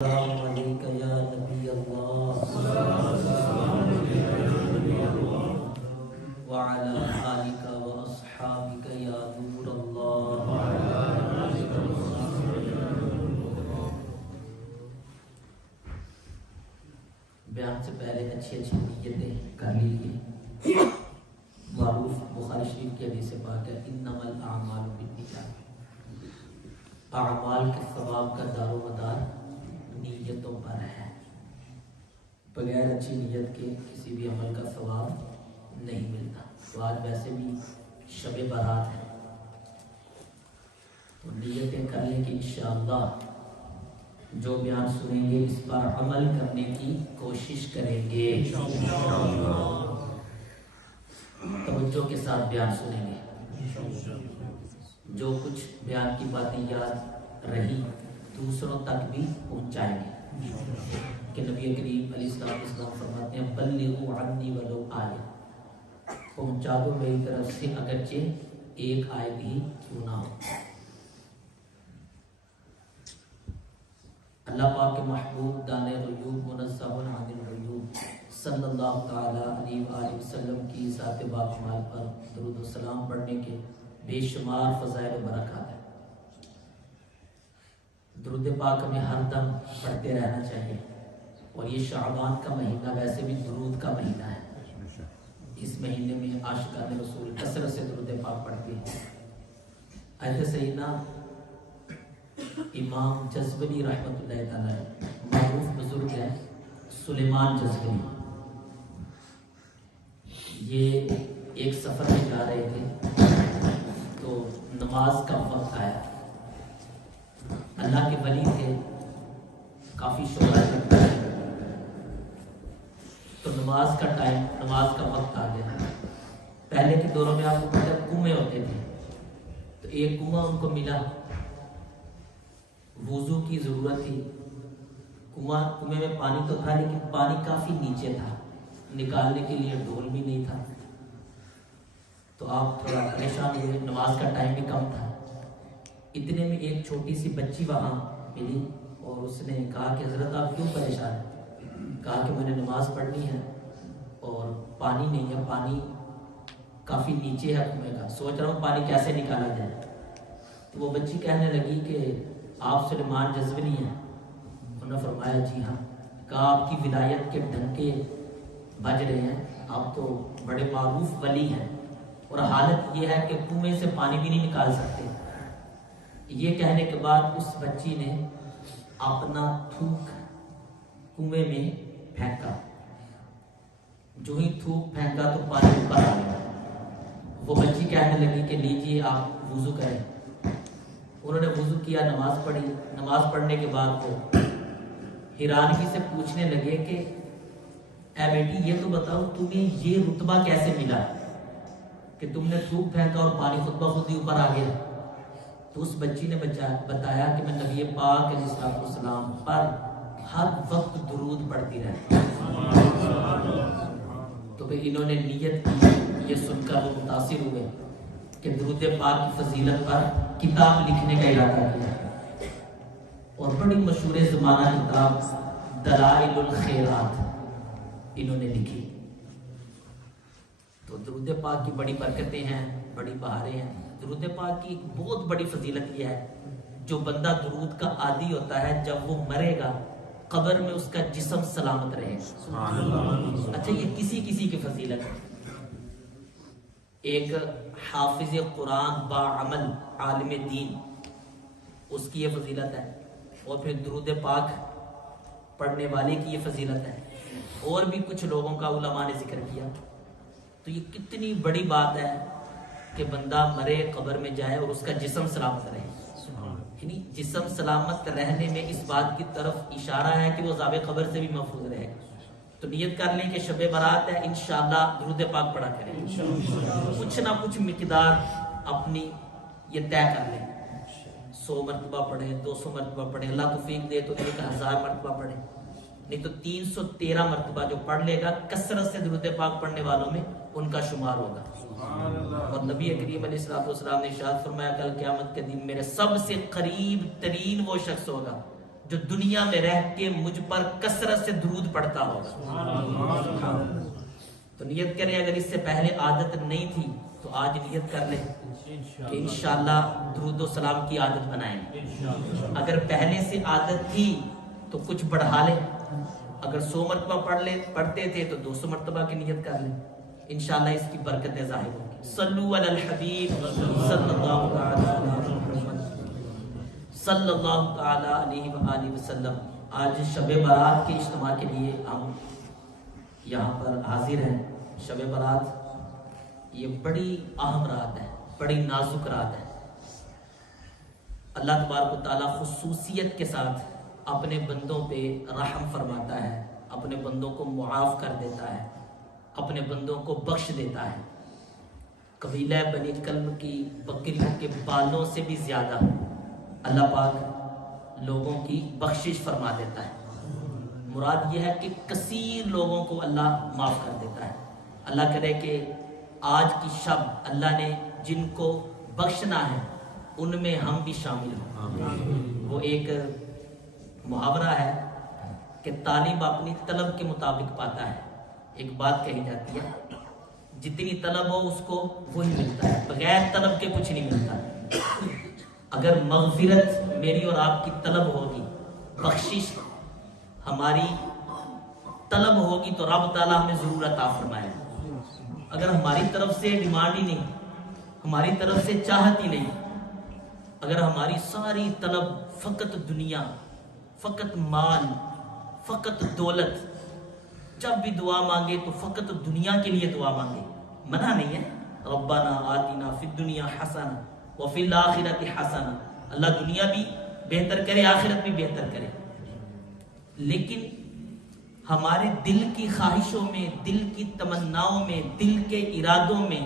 السلام علیکم یا نبی اللہ وعلی آلک و اصحابک یا نور اللہ۔ بیان سے پہلے اچھی نیتیں کر لیجیے۔ معروف بخاری شریف کی حدیث پاک ہے، انما الاعمال بالنیات، اعمال کے ثواب کا دار و مدار نیتوں پر ہے۔ بغیر اچھی نیت کے کسی بھی عمل کا ثواب نہیں ملتا۔ تو آج ویسے بھی شب برات ہے، تو نیتیں کر لیں کہ انشاءاللہ جو بیان سنیں گے اس پر عمل کرنے کی کوشش کریں گے، توجہ کے ساتھ بیان سنیں گے۔ جو کچھ بیان کی باتیں یاد رہی دوسروں تک بھی پہنچائیں گے، کہ نبی کریم علیہ السلام فرماتے ہیں بلغوا عنی ولو آیہ، پہنچا دو میری طرف سے اگرچہ ایک آیت ہی کیوں نہ ہو۔ اللہ پاک کے محبوب دانے غیوب منزہ عن الغیوب صلی اللہ تعالی علیہ وآلہ وسلم کی ذات باکمال پر درود و سلام پڑھنے کے بے شمار فضائل و برکات ہیں۔ درود پاک ہمیں ہر دم پڑھتے رہنا چاہیے، اور یہ شعبان کا مہینہ ویسے بھی درود کا مہینہ ہے۔ اس مہینے میں عاشقان رسول کثرت سے درود پاک پڑھتے ہیں۔ حضرت سیدنا امام جزولی رحمۃ اللہ تعالی معروف بزرگ ہیں سلیمان جزولی، یہ ایک سفر میں جا رہے تھے تو نماز کا وقت آیا۔ اللہ کے ولی تھے، کافی شعرا تھے، تو نماز کا ٹائم، نماز کا وقت آ گیا۔ پہلے کے دوروں میں آپ کو پتہ ہے کنویں ہوتے تھے، تو ایک کنواں ان کو ملا، وضو کی ضرورت تھی۔ کنویں میں پانی تو تھا لیکن پانی کافی نیچے تھا، نکالنے کے لیے ڈول بھی نہیں تھا، تو آپ تھوڑا پریشان ہوئے، نماز کا ٹائم بھی کم تھا۔ اتنے میں ایک چھوٹی سی بچی وہاں ملی اور اس نے کہا کہ حضرت آپ کیوں پریشان ہیں؟ کہا کہ میں نے نماز پڑھنی ہے اور پانی نہیں ہے، پانی کافی نیچے ہے کنویں کا، سوچ رہا ہوں پانی کیسے نکالا جائے۔ تو وہ بچی کہنے لگی کہ آپ سلیمان جزولی ہیں؟ انہوں نے فرمایا جی ہاں۔ کہا آپ کی ولایت کے ڈنکے بج رہے ہیں، آپ تو بڑے معروف ولی ہیں، اور حالت یہ ہے کہ کنویں سے پانی بھی نہیں نکال سکتے۔ یہ کہنے کے بعد اس بچی نے اپنا تھوک کنویں میں پھینکا، جو ہی تھوک پھینکا تو پانی اوپر آ گیا۔ وہ بچی کہنے لگی کہ لیجیے آپ وضو کریں۔ انہوں نے وضو کیا، نماز پڑھی۔ نماز پڑھنے کے بعد وہ حیرانگی سے پوچھنے لگے کہ اے بیٹی یہ تو بتاؤ تمہیں یہ رتبہ کیسے ملا کہ تم نے تھوک پھینکا اور پانی خود بخود ہی اوپر آ گیا؟ تو اس بچی نے بتایا کہ میں نبی پاک علیہ السلام پر ہر وقت درود پڑھتی رہتی۔ تو پھر انہوں نے نیت کی، یہ سن کر وہ متاثر ہوئے کہ درود پاک کی فضیلت پر کتاب لکھنے کا ارادہ کیا، اور بڑی مشہور زمانہ کتاب دلائل الخیرات انہوں نے لکھی۔ تو درود پاک کی بڑی برکتیں ہیں، بڑی بہاریں ہیں۔ درود پاک کی بہت بڑی فضیلت یہ ہے، جو بندہ درود کا عادی ہوتا ہے جب وہ مرے گا قبر میں اس کا جسم سلامت رہے گا۔ اچھا یہ کسی کسی کی فضیلت ہے۔ ایک حافظ قرآن با عمل عالم دین، اس کی یہ فضیلت ہے، اور پھر درود پاک پڑھنے والے کی یہ فضیلت ہے، اور بھی کچھ لوگوں کا علماء نے ذکر کیا۔ تو یہ کتنی بڑی بات ہے کہ بندہ مرے قبر میں جائے اور اس کا جسم سلامت رہے۔ یعنی جسم سلامت رہنے میں اس بات کی طرف اشارہ ہے کہ وہ عذاب قبر سے بھی محفوظ رہے گا۔ تو نیت کر لیں کہ شب برات ہے، انشاءاللہ درود پاک پڑھا کریں، کچھ نہ کچھ مقدار اپنی یہ طے کر لیں، 100 مرتبہ پڑھیں، 200 مرتبہ پڑھیں، اللہ توفیق دے تو 1000 مرتبہ پڑھیں، نہیں تو 313 مرتبہ جو پڑھ لے گا کثرت سے درود پاک پڑھنے والوں میں ان کا شمار ہوگا۔ اور نبی کریم علیہ السلام نے ارشاد فرمایا کل قیامت کے دن میرے سب سے قریب ترین وہ شخص ہوگا جو دنیا میں رہ کے مجھ پر کثرت سے درود پڑھتا ہوگا. تو نیت کریں, اگر اس سے پہلے عادت نہیں تھی تو آج نیت کر لیں کہ انشاءاللہ درود و سلام کی عادت بنائیں. اگر پہلے سے عادت تھی تو کچھ بڑھا لیں, اگر 100 مرتبہ پڑھتے تھے تو 200 مرتبہ کی نیت کر لیں, انشاءاللہ اس کی برکتیں ظاہر ہوں گی. صلو علی الحبیب صلی اللہ تعالی علیہ وآلہ وسلم. آج شب برات کے اجتماع کے لیے ہم یہاں پر حاضر ہیں. شب برات یہ بڑی اہم رات ہے, بڑی نازک رات ہے. اللہ تبارک و تعالیٰ خصوصیت کے ساتھ اپنے بندوں پہ رحم فرماتا ہے, اپنے بندوں کو معاف کر دیتا ہے, اپنے بندوں کو بخش دیتا ہے. قبیلہ بنی کلب کی بکریوں کے بالوں سے بھی زیادہ اللہ پاک لوگوں کی بخشش فرما دیتا ہے. مراد یہ ہے کہ کثیر لوگوں کو اللہ معاف کر دیتا ہے. اللہ کرے کہ آج کی شب اللہ نے جن کو بخشنا ہے ان میں ہم بھی شامل ہوں. وہ ایک محاورہ ہے کہ طالب اپنی طلب کے مطابق پاتا ہے. ایک بات کہی جاتی ہے, جتنی طلب ہو اس کو وہی ملتا ہے, بغیر طلب کے کچھ نہیں ملتا. اگر مغفرت میری اور آپ کی طلب ہوگی, بخشش ہماری طلب ہوگی, تو رب تعالیٰ ہمیں ضرور عطا فرمائے گا. اگر ہماری طرف سے ڈیمانڈ ہی نہیں, ہماری طرف سے چاہت ہی نہیں, اگر ہماری ساری طلب فقط دنیا, فقط مال, فقط دولت, جب بھی دعا مانگے تو فقط دنیا کے لیے دعا مانگے, منع نہیں ہے. ربنا آتنا فی الدنیا حسنہ وفی الآخرۃ حسنہ, اللہ دنیا بھی بہتر کرے, آخرت بھی بہتر کرے. لیکن ہمارے دل کی خواہشوں میں, دل کی تمناؤں میں, دل کے ارادوں میں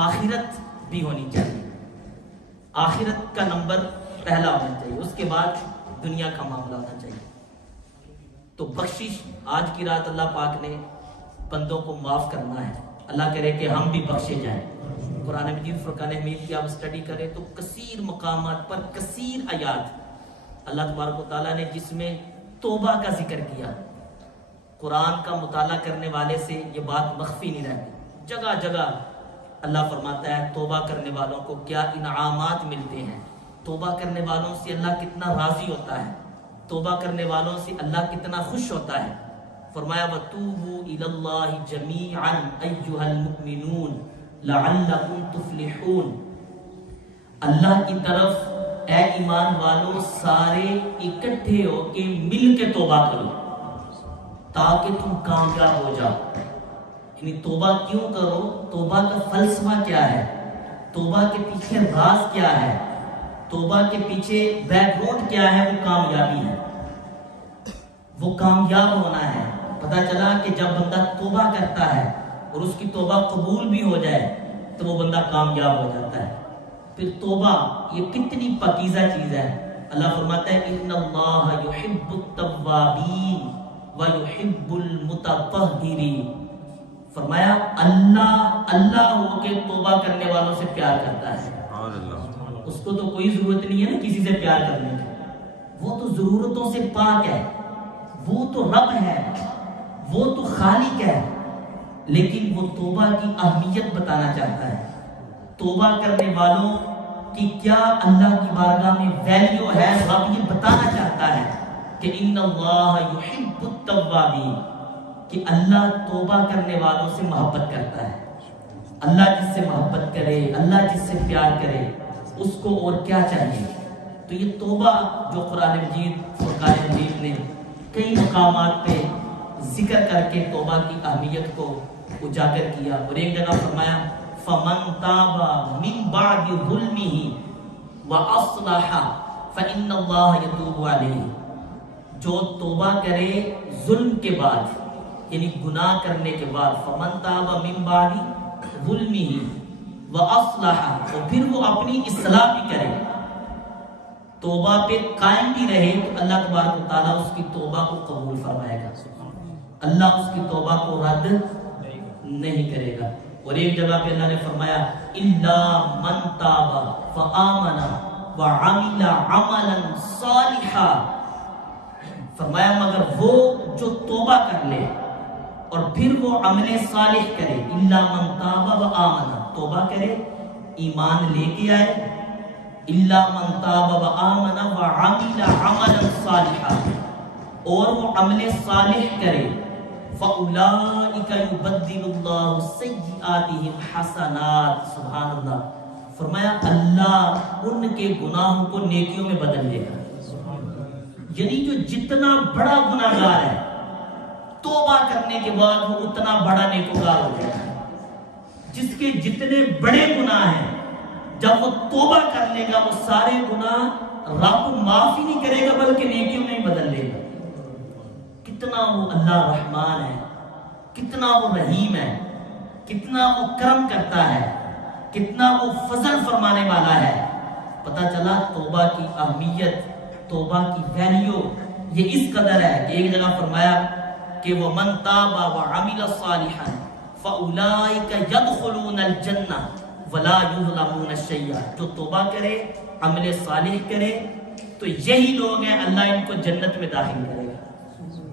آخرت بھی ہونی چاہیے. آخرت کا نمبر پہلا ہونا چاہیے, اس کے بعد دنیا کا معاملہ ہونا چاہیے. تو بخشش آج کی رات اللہ پاک نے بندوں کو معاف کرنا ہے. اللہ کرے کہ ہم بھی بخشے جائیں. قرآن مجید فرقان حمید کی آپ اسٹڈی کریں تو کثیر مقامات پر کثیر آیات اللہ تبارک و تعالیٰ نے جس میں توبہ کا ذکر کیا. قرآن کا مطالعہ کرنے والے سے یہ بات مخفی نہیں رہتی. جگہ جگہ اللہ فرماتا ہے توبہ کرنے والوں کو کیا انعامات ملتے ہیں, توبہ کرنے والوں سے اللہ کتنا راضی ہوتا ہے, توبہ کرنے والوں سے اللہ کتنا خوش ہوتا ہے. فرمایا وَتُوبُوا إِلَى اللَّهِ جَمِيعًا أَيُّهَا الْمُؤْمِنُونَ لَعَلَّكُمْ تُفْلِحُونَ. اللہ کی طرف اے ایمان والوں سارے اکٹھے ہو کے مل کے توبہ کرو تاکہ تم کامیاب ہو جاؤ. یعنی توبہ کیوں کرو, توبہ کا فلسفہ کیا ہے, توبہ کے پیچھے راز کیا ہے, توبہ کے پیچھے بیک گراؤنڈ کیا ہے, وہ کامیابی ہے, وہ کامیاب ہونا ہے. پتہ چلا کہ جب بندہ توبہ کرتا ہے اور اس کی توبہ قبول بھی ہو جائے تو وہ بندہ کامیاب ہو جاتا ہے. پھر توبہ یہ کتنی پاکیزہ چیز ہے. اللہ فرماتا ہے ان اللہ یحب التوابین ویحب المتطہرین. فرمایا اللہ ہو کے توبہ کرنے والوں سے پیار کرتا ہے. اس کو تو کوئی ضرورت نہیں ہے نا کسی سے پیار کرنے کی, وہ تو ضرورتوں سے پاک ہے, وہ تو رب ہے, وہ تو خالق ہے. لیکن وہ توبہ کی اہمیت بتانا چاہتا ہے. توبہ کرنے والوں کی کیا اللہ کی بارگاہ میں ویلیو ہے, رب یہ بتانا چاہتا ہے کہ ان اللہ یحب التوابین, کہ اللہ توبہ کرنے والوں سے محبت کرتا ہے. اللہ جس سے محبت کرے, اللہ جس سے پیار کرے, اس کو اور کیا چاہیے. تو یہ توبہ جو قرآن مجید فرقان حمید نے کئی مقامات پہ ذکر کر کے توبہ کی اہمیت کو اجاگر کیا. اور ایک جگہ فرمایا فَمَن تَابَ مِن بَعْدِ ظُلْمِهِ وَأَصْلَحَ فَإِنَّ اللَّهَ يَتُوبُ عَلَيْهِ. جو توبہ کرے ظلم کے بعد, یعنی گناہ کرنے کے بعد, فَمَن تَابَ مِن بَعْدِ ظُلْمِهِ وَأَصْلَحَ, اور پھر وہ اپنی اصلاح بھی کرے, توبہ پہ قائم بھی رہے, تو اللہ تبارک و تعالیٰ اس کی توبہ کو قبول فرمائے گا. اللہ اس کی توبہ کو رد نہیں کرے گا. اور ایک جگہ پہ اللہ نے فرمایا اِلَّا مَن تَابَ فَآمَنَ وَعَمِلَ عَمَلًا صَالِحًا فرمایا مگر وہ جو توبہ کر لے اور پھر وہ عمل صالح کرے، الا من تاب و آمن، توبہ کرے ایمان لے کے آئے، الا من تاب و آمن و عمل عملا صالحا، اور وہ عمل صالح کرے، فَأُولَٰئِكَ يُبَدِّلُ اللَّهُ سَيِّئَاتِهِمْ حَسَنَاتٍ، سبحان اللہ، فرمایا اللہ ان کے گناہوں کو نیکیوں میں بدل دے گا۔ یعنی جو جتنا بڑا گناہگار ہے توبہ کرنے کے بعد وہ اتنا بڑا نیکوکار ہو جائے گا۔ جس کے جتنے بڑے گناہ ہیں جب وہ توبہ کر لے گا وہ سارے گناہ رب معاف ہی نہیں کرے گا بلکہ نیکیوں میں ہی بدل لے گا۔ کتنا وہ اللہ رحمان ہے، کتنا وہ رحیم ہے، کتنا وہ کرم کرتا ہے، کتنا وہ فضل فرمانے والا ہے۔ پتہ چلا توبہ کی اہمیت، توبہ کی ویلیو یہ اس قدر ہے کہ ایک جگہ فرمایا کہ وہ من تاب وعمل صالحا فاولئک يدخلون الجنہ ولا یظلمون شیئا، جو توبہ کرے عمل صالح کرے تو یہی لوگ ہیں اللہ ان کو جنت میں داخل کرے گا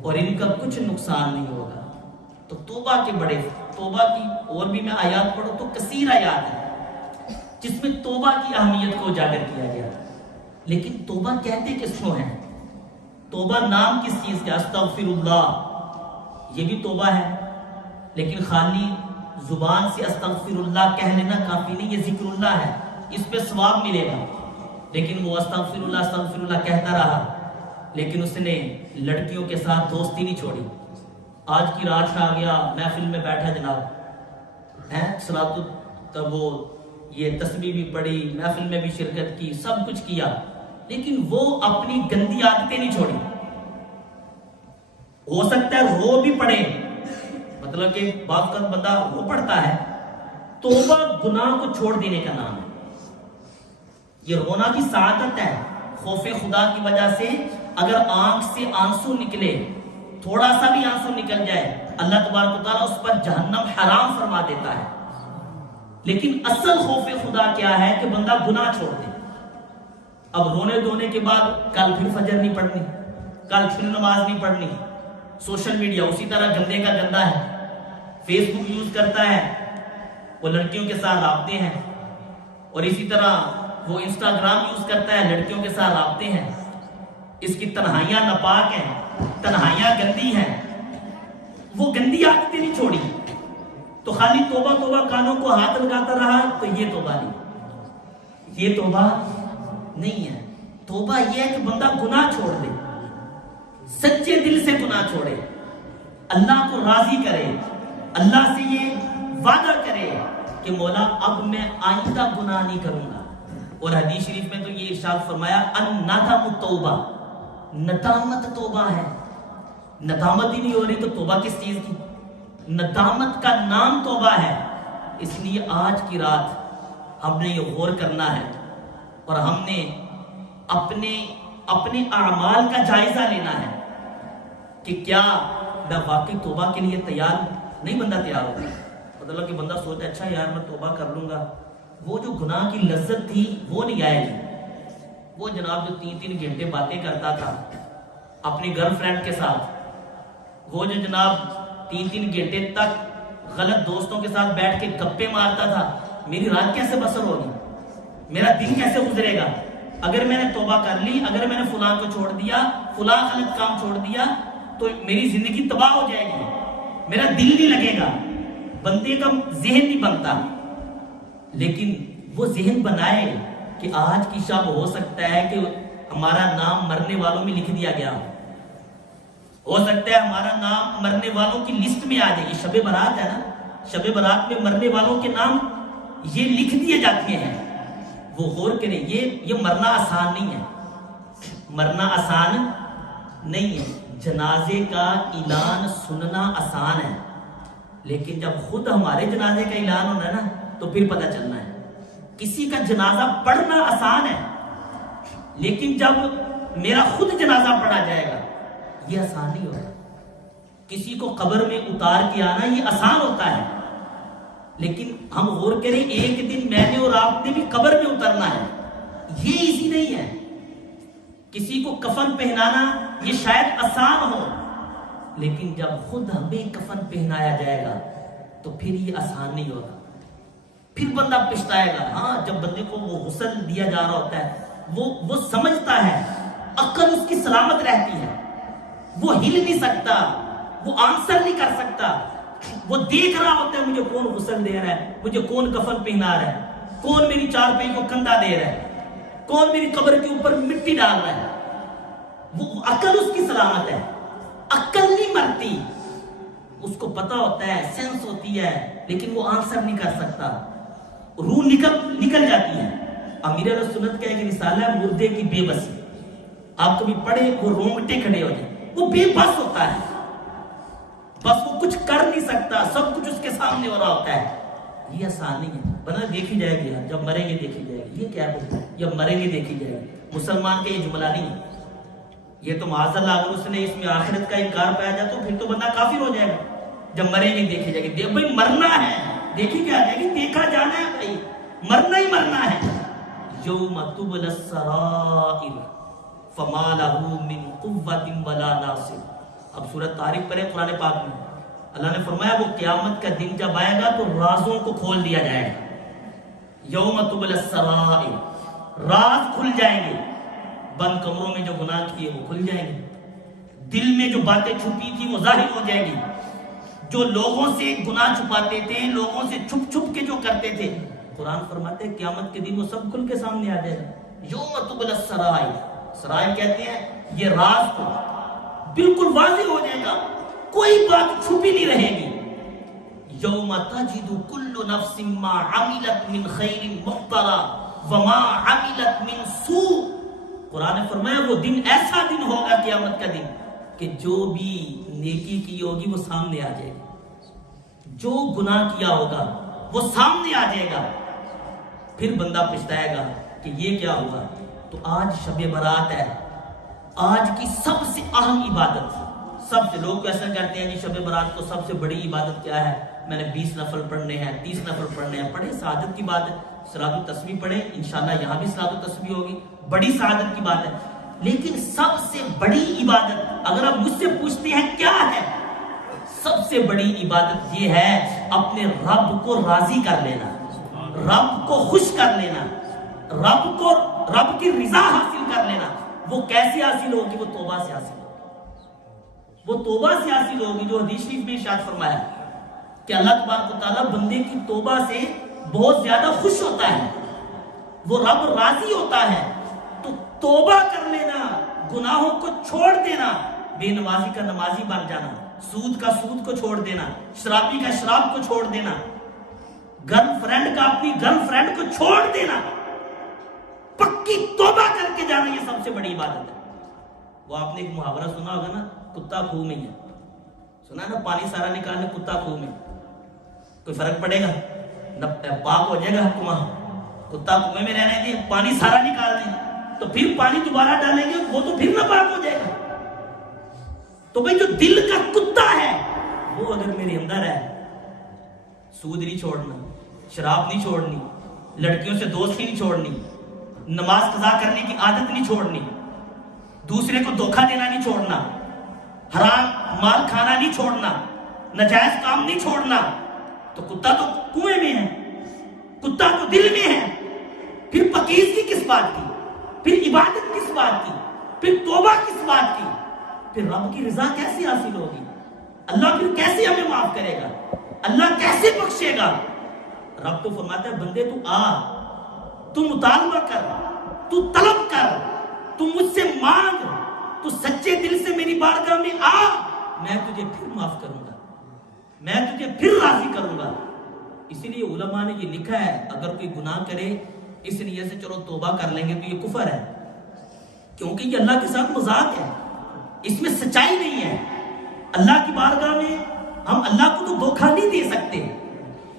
اور ان کا کچھ نقصان نہیں ہوگا۔ تو توبہ کے بڑے، توبہ کی اور بھی میں آیات پڑھوں تو کثیر آیات ہیں جس میں توبہ کی اہمیت کو اجاگر کیا گیا۔ لیکن توبہ کہتے کس کو ہیں؟ توبہ نام کس چیز کا؟ استغفر اللہ، یہ بھی توبہ ہے، لیکن خالی زبان سے استغفر اللہ کہہ لینا کافی نہیں، یہ ذکر اللہ ہے، اس پہ ثواب ملے گا۔ لیکن وہ استغفر اللہ کہتا رہا، لیکن اس نے لڑکیوں کے ساتھ دوستی نہیں چھوڑی۔ آج کی رات آ گیا، محفل میں بیٹھا جناب، صلاۃ وہ یہ تسبیح بھی پڑھی، محفل میں بھی شرکت کی، سب کچھ کیا، لیکن وہ اپنی گندی عادتیں نہیں چھوڑی۔ ہو سکتا ہے رو بھی پڑے، مطلب کہ بعض کا بندہ رو پڑتا ہے، توبہ گناہ کو چھوڑ دینے کا نام ہے۔ یہ رونا بھی سعادت ہے، خوف خدا کی وجہ سے اگر آنکھ سے آنسو نکلے، تھوڑا سا بھی آنسو نکل جائے، اللہ تبارک و تعالیٰ اس پر جہنم حرام فرما دیتا ہے۔ لیکن اصل خوف خدا کیا ہے کہ بندہ گناہ چھوڑ دے۔ اب رونے دھونے کے بعد کل پھر فجر نہیں پڑھنی، کل پھر نماز نہیں پڑھنی، سوشل میڈیا اسی طرح گندے کا گندا ہے، فیس بک یوز کرتا ہے، وہ لڑکیوں کے ساتھ رابطے ہیں، اور اسی طرح وہ انسٹاگرام یوز کرتا ہے، لڑکیوں کے ساتھ رابطے ہیں، اس کی تنہائیاں ناپاک ہیں، تنہائیاں گندی ہیں، وہ گندی عادتیں نہیں چھوڑی، تو خالی توبہ توبہ کانوں کو ہاتھ لگاتا رہا تو یہ توبہ نہیں، یہ توبہ نہیں ہے۔ توبہ یہ ہے کہ بندہ گناہ چھوڑ دے، سچے دل سے گناہ چھوڑے، اللہ کو راضی کرے، اللہ سے یہ وعدہ کرے کہ مولا اب میں آئندہ گناہ نہیں کروں گا۔ اور حدیث شریف میں تو یہ ارشاد فرمایا الندم توبہ، ندامت توبہ ہے۔ ندامت ہی نہیں ہو رہی تو توبہ کس چیز کی؟ ندامت کا نام توبہ ہے۔ اس لیے آج کی رات ہم نے یہ غور کرنا ہے اور ہم نے اپنے اعمال کا جائزہ لینا ہے کہ کیا میں واقعی توبہ کے لیے تیار ہوں۔ نہیں بندہ تیار ہوگا، مطلب کہ بندہ سوچتا ہے اچھا یار میں توبہ کر لوں گا، وہ جو گناہ کی لذت تھی وہ نہیں آئے گی۔ وہ جناب جو 3 گھنٹے باتیں کرتا تھا اپنی گرل فرینڈ کے ساتھ، وہ جو جناب 3 گھنٹے تک غلط دوستوں کے ساتھ بیٹھ کے گپے مارتا تھا، میری رات کیسے بسر ہوگی، میرا دن کیسے گزرے گا؟ اگر میں نے توبہ کر لی، اگر میں نے فلاں کو چھوڑ دیا، فلاں غلط کام چھوڑ دیا تو میری زندگی تباہ ہو جائے گی، میرا دل نہیں لگے گا، بندے کا ذہن نہیں بنتا۔ لیکن وہ ذہن بنائے کہ آج کی شب ہو سکتا ہے کہ ہمارا نام مرنے والوں میں لکھ دیا گیا ہو سکتا ہے ہمارا نام مرنے والوں کی لسٹ میں آ جائے گی۔ شب برات ہے نا، شب برات میں مرنے والوں کے نام یہ لکھ دیے جاتے ہیں۔ وہ غور کریں، یہ مرنا آسان نہیں ہے، مرنا آسان نہیں ہے۔ جنازے کا اعلان سننا آسان ہے، لیکن جب خود ہمارے جنازے کا اعلان ہونا ہے نا تو پھر پتہ چلنا ہے۔ کسی کا جنازہ پڑھنا آسان ہے، لیکن جب میرا خود جنازہ پڑھا جائے گا یہ آسان نہیں ہوگا۔ کسی کو قبر میں اتار کے آنا یہ آسان ہوتا ہے، لیکن ہم غور کریں ایک دن میں نے اور آپ نے بھی قبر میں اترنا ہے، یہ ایزی نہیں ہے۔ کسی کو کفن پہنانا یہ شاید آسان ہو، لیکن جب خود ہمیں کفن پہنایا جائے گا تو پھر یہ آسان نہیں ہوگا، پھر بندہ پچھتائے گا۔ ہاں جب بندے کو وہ غسل دیا جا رہا ہوتا ہے وہ سمجھتا ہے، عقل اس کی سلامت رہتی ہے، وہ ہل نہیں سکتا، وہ آنسر نہیں کر سکتا، وہ دیکھ رہا ہوتا ہے مجھے کون غسل دے رہا ہے، مجھے کون کفن پہنا رہا ہے، کون میری چارپائی کو کندھا دے رہا ہے، کون میری قبر کے اوپر مٹی ڈال رہا ہے۔ وہ عقل اس کی سلامت ہے، عقل نہیں مرتی، اس کو پتا ہوتا ہے، سینس ہوتی ہے، لیکن وہ آنسر نہیں کر سکتا، روح نکل جاتی ہے۔ امیر اہل سنت کا ایک رسالہ ہے مردے کی بے بسی، آپ کبھی پڑھے وہ رونگٹے کھڑے ہو جائیں، وہ بے بس ہوتا ہے، بس وہ کچھ کر نہیں سکتا، سب کچھ اس کے سامنے ہو رہا ہوتا ہے۔ یہ آسان نہیں ہے، بنا دیکھی جائے گی، جب مریں گے دیکھی جائے گی۔ یہ کیا ہے؟ جب مریں گے دیکھی جائے گی۔ مسلمان کا یہ جملہ نہیں ہے، یہ تو معاذ اللہ اگر اس نے اس میں آخرت کا انکار پایا جائے تو پھر تو بندہ کافر ہو جائے گا۔ جب مریں گے دیکھی جائے گی، بھائی مرنا ہے، دیکھی کیا جائے گی، دیکھا جانا ہے بھائی، مرنا ہی مرنا ہے۔ یوم تبلی السرائر فما لہ من قوۃ ولا ناصر۔ اب سورۃ طارق پڑھیں قرآن پاک میں، اللہ نے فرمایا وہ قیامت کا دن جب آئے گا تو رازوں کو کھول دیا جائے گا۔ یوم تبلی السرائر، راز کھل جائیں گے، بند کمروں میں جو گناہ کیے وہ کھل جائیں گے، دل میں جو باتیں چھپی تھی وہ ظاہر ہو جائے گی، جو لوگوں سے گناہ چھپاتے تھے، لوگوں سے چھپ چھپ کے جو کرتے تھے، قرآن فرماتے ہیں قیامت کے دن وہ سب کھل کے سامنے آ جائے گا۔ یوم تبلی السرائر، سرائر کہتے ہیں یہ راز کو بالکل واضح ہو جائے گا، کوئی بات چھپی نہیں رہے گی۔ یوم تجد کل نفس ما عملت من خیر محضرا وما عملت من سوء۔ قرآن نے فرمایا وہ دن ایسا دن ہوگا قیامت کا دن کہ جو بھی نیکی کی ہوگی وہ سامنے آ جائے گی، جو گناہ کیا ہوگا وہ سامنے آ جائے گا، پھر بندہ پچھتائے گا کہ یہ کیا ہوا۔ تو آج شب برات ہے، آج کی سب سے اہم عبادت، سب سے لوگ ایسا کرتے ہیں جی شب برات کو سب سے بڑی عبادت کیا ہے، میں نے 20 نفل پڑھنے ہیں، 30 نفل پڑھنے ہیں۔ پڑھیں، سعادت کی بات ہے، صلاۃ التسبیح پڑھیں، انشاءاللہ یہاں بھی صلاۃ التسبیح ہوگی، بڑی سعادت کی بات ہے۔ لیکن سب سے بڑی عبادت اگر آپ مجھ سے پوچھتے ہیں کیا ہے، سب سے بڑی عبادت یہ ہے اپنے رب کو راضی کر لینا، رب کو خوش کر لینا، رب کی رضا حاصل کر لینا۔ وہ کیسے حاصل ہوگی؟ وہ توبہ سے حاصل ہوگی، وہ توبہ سے حاصل ہوگی، جو حدیث شریف میں ارشاد فرمایا کہ اللہ تبارک و تعالیٰ بندے کی توبہ سے بہت زیادہ خوش ہوتا ہے، وہ رب راضی ہوتا ہے۔ تو توبہ کر لینا، گناہوں کو چھوڑ دینا، بے نمازی کا نمازی بن جانا، سود کا سود کو چھوڑ دینا، شرابی کا شراب کو چھوڑ دینا، گرل فرینڈ کا اپنی گرل فرینڈ کو چھوڑ دینا، پکی توبہ کر کے جانا، یہ سب سے بڑی عبادت ہے۔ وہ آپ نے ایک محاورہ سنا ہوگا نا، کتا کھو میں ہے، سنا نا، پانی سارا نکالنے کتا کھو میں، کوئی فرق پڑے گا؟ پاک ہو جائے گا حکمہ، کتا کنویں میں رہنے دیں، پانی سارا نکال دیں تو پھر پانی دوبارہ ڈالیں گے وہ تو پھر نہ پاک ہو جائے گا۔ تو بھئی جو دل کا کتا ہے وہ اگر میرے اندر ہے، سود نہیں چھوڑنا، شراب نہیں چھوڑنی، لڑکیوں سے دوستی نہیں چھوڑنی، نماز قضا کرنے کی عادت نہیں چھوڑنی، دوسرے کو دھوکہ دینا نہیں چھوڑنا، حرام مال کھانا نہیں چھوڑنا، ناجائز کام نہیں چھوڑنا، تو کتا تو کنویں میں ہے، کتا تو دل میں ہے۔ پھر پاکیزگی کس بات کی، پھر عبادت کس بات کی، پھر توبہ کس بات کی، پھر رب کی رضا کیسے حاصل ہوگی؟ اللہ پھر کیسے ہمیں معاف کرے گا؟ اللہ کیسے بخشے گا؟ رب تو فرماتا ہے بندے تو آ، تو مطالبہ کر، تو طلب کر، تو مجھ سے مانگ، تو سچے دل سے میری بارگاہ میں آ، میں تجھے پھر معاف کروں گا، میں تجھے پھر راضی کروں گا۔ اسی لیے علماء نے یہ لکھا ہے اگر کوئی گناہ کرے اس نیت سے چلو توبہ کر لیں گے تو یہ کفر ہے، کیونکہ یہ اللہ کے ساتھ مذاق ہے، اس میں سچائی نہیں ہے۔ اللہ کی بارگاہ میں ہم اللہ کو تو دھوکہ نہیں دے سکتے۔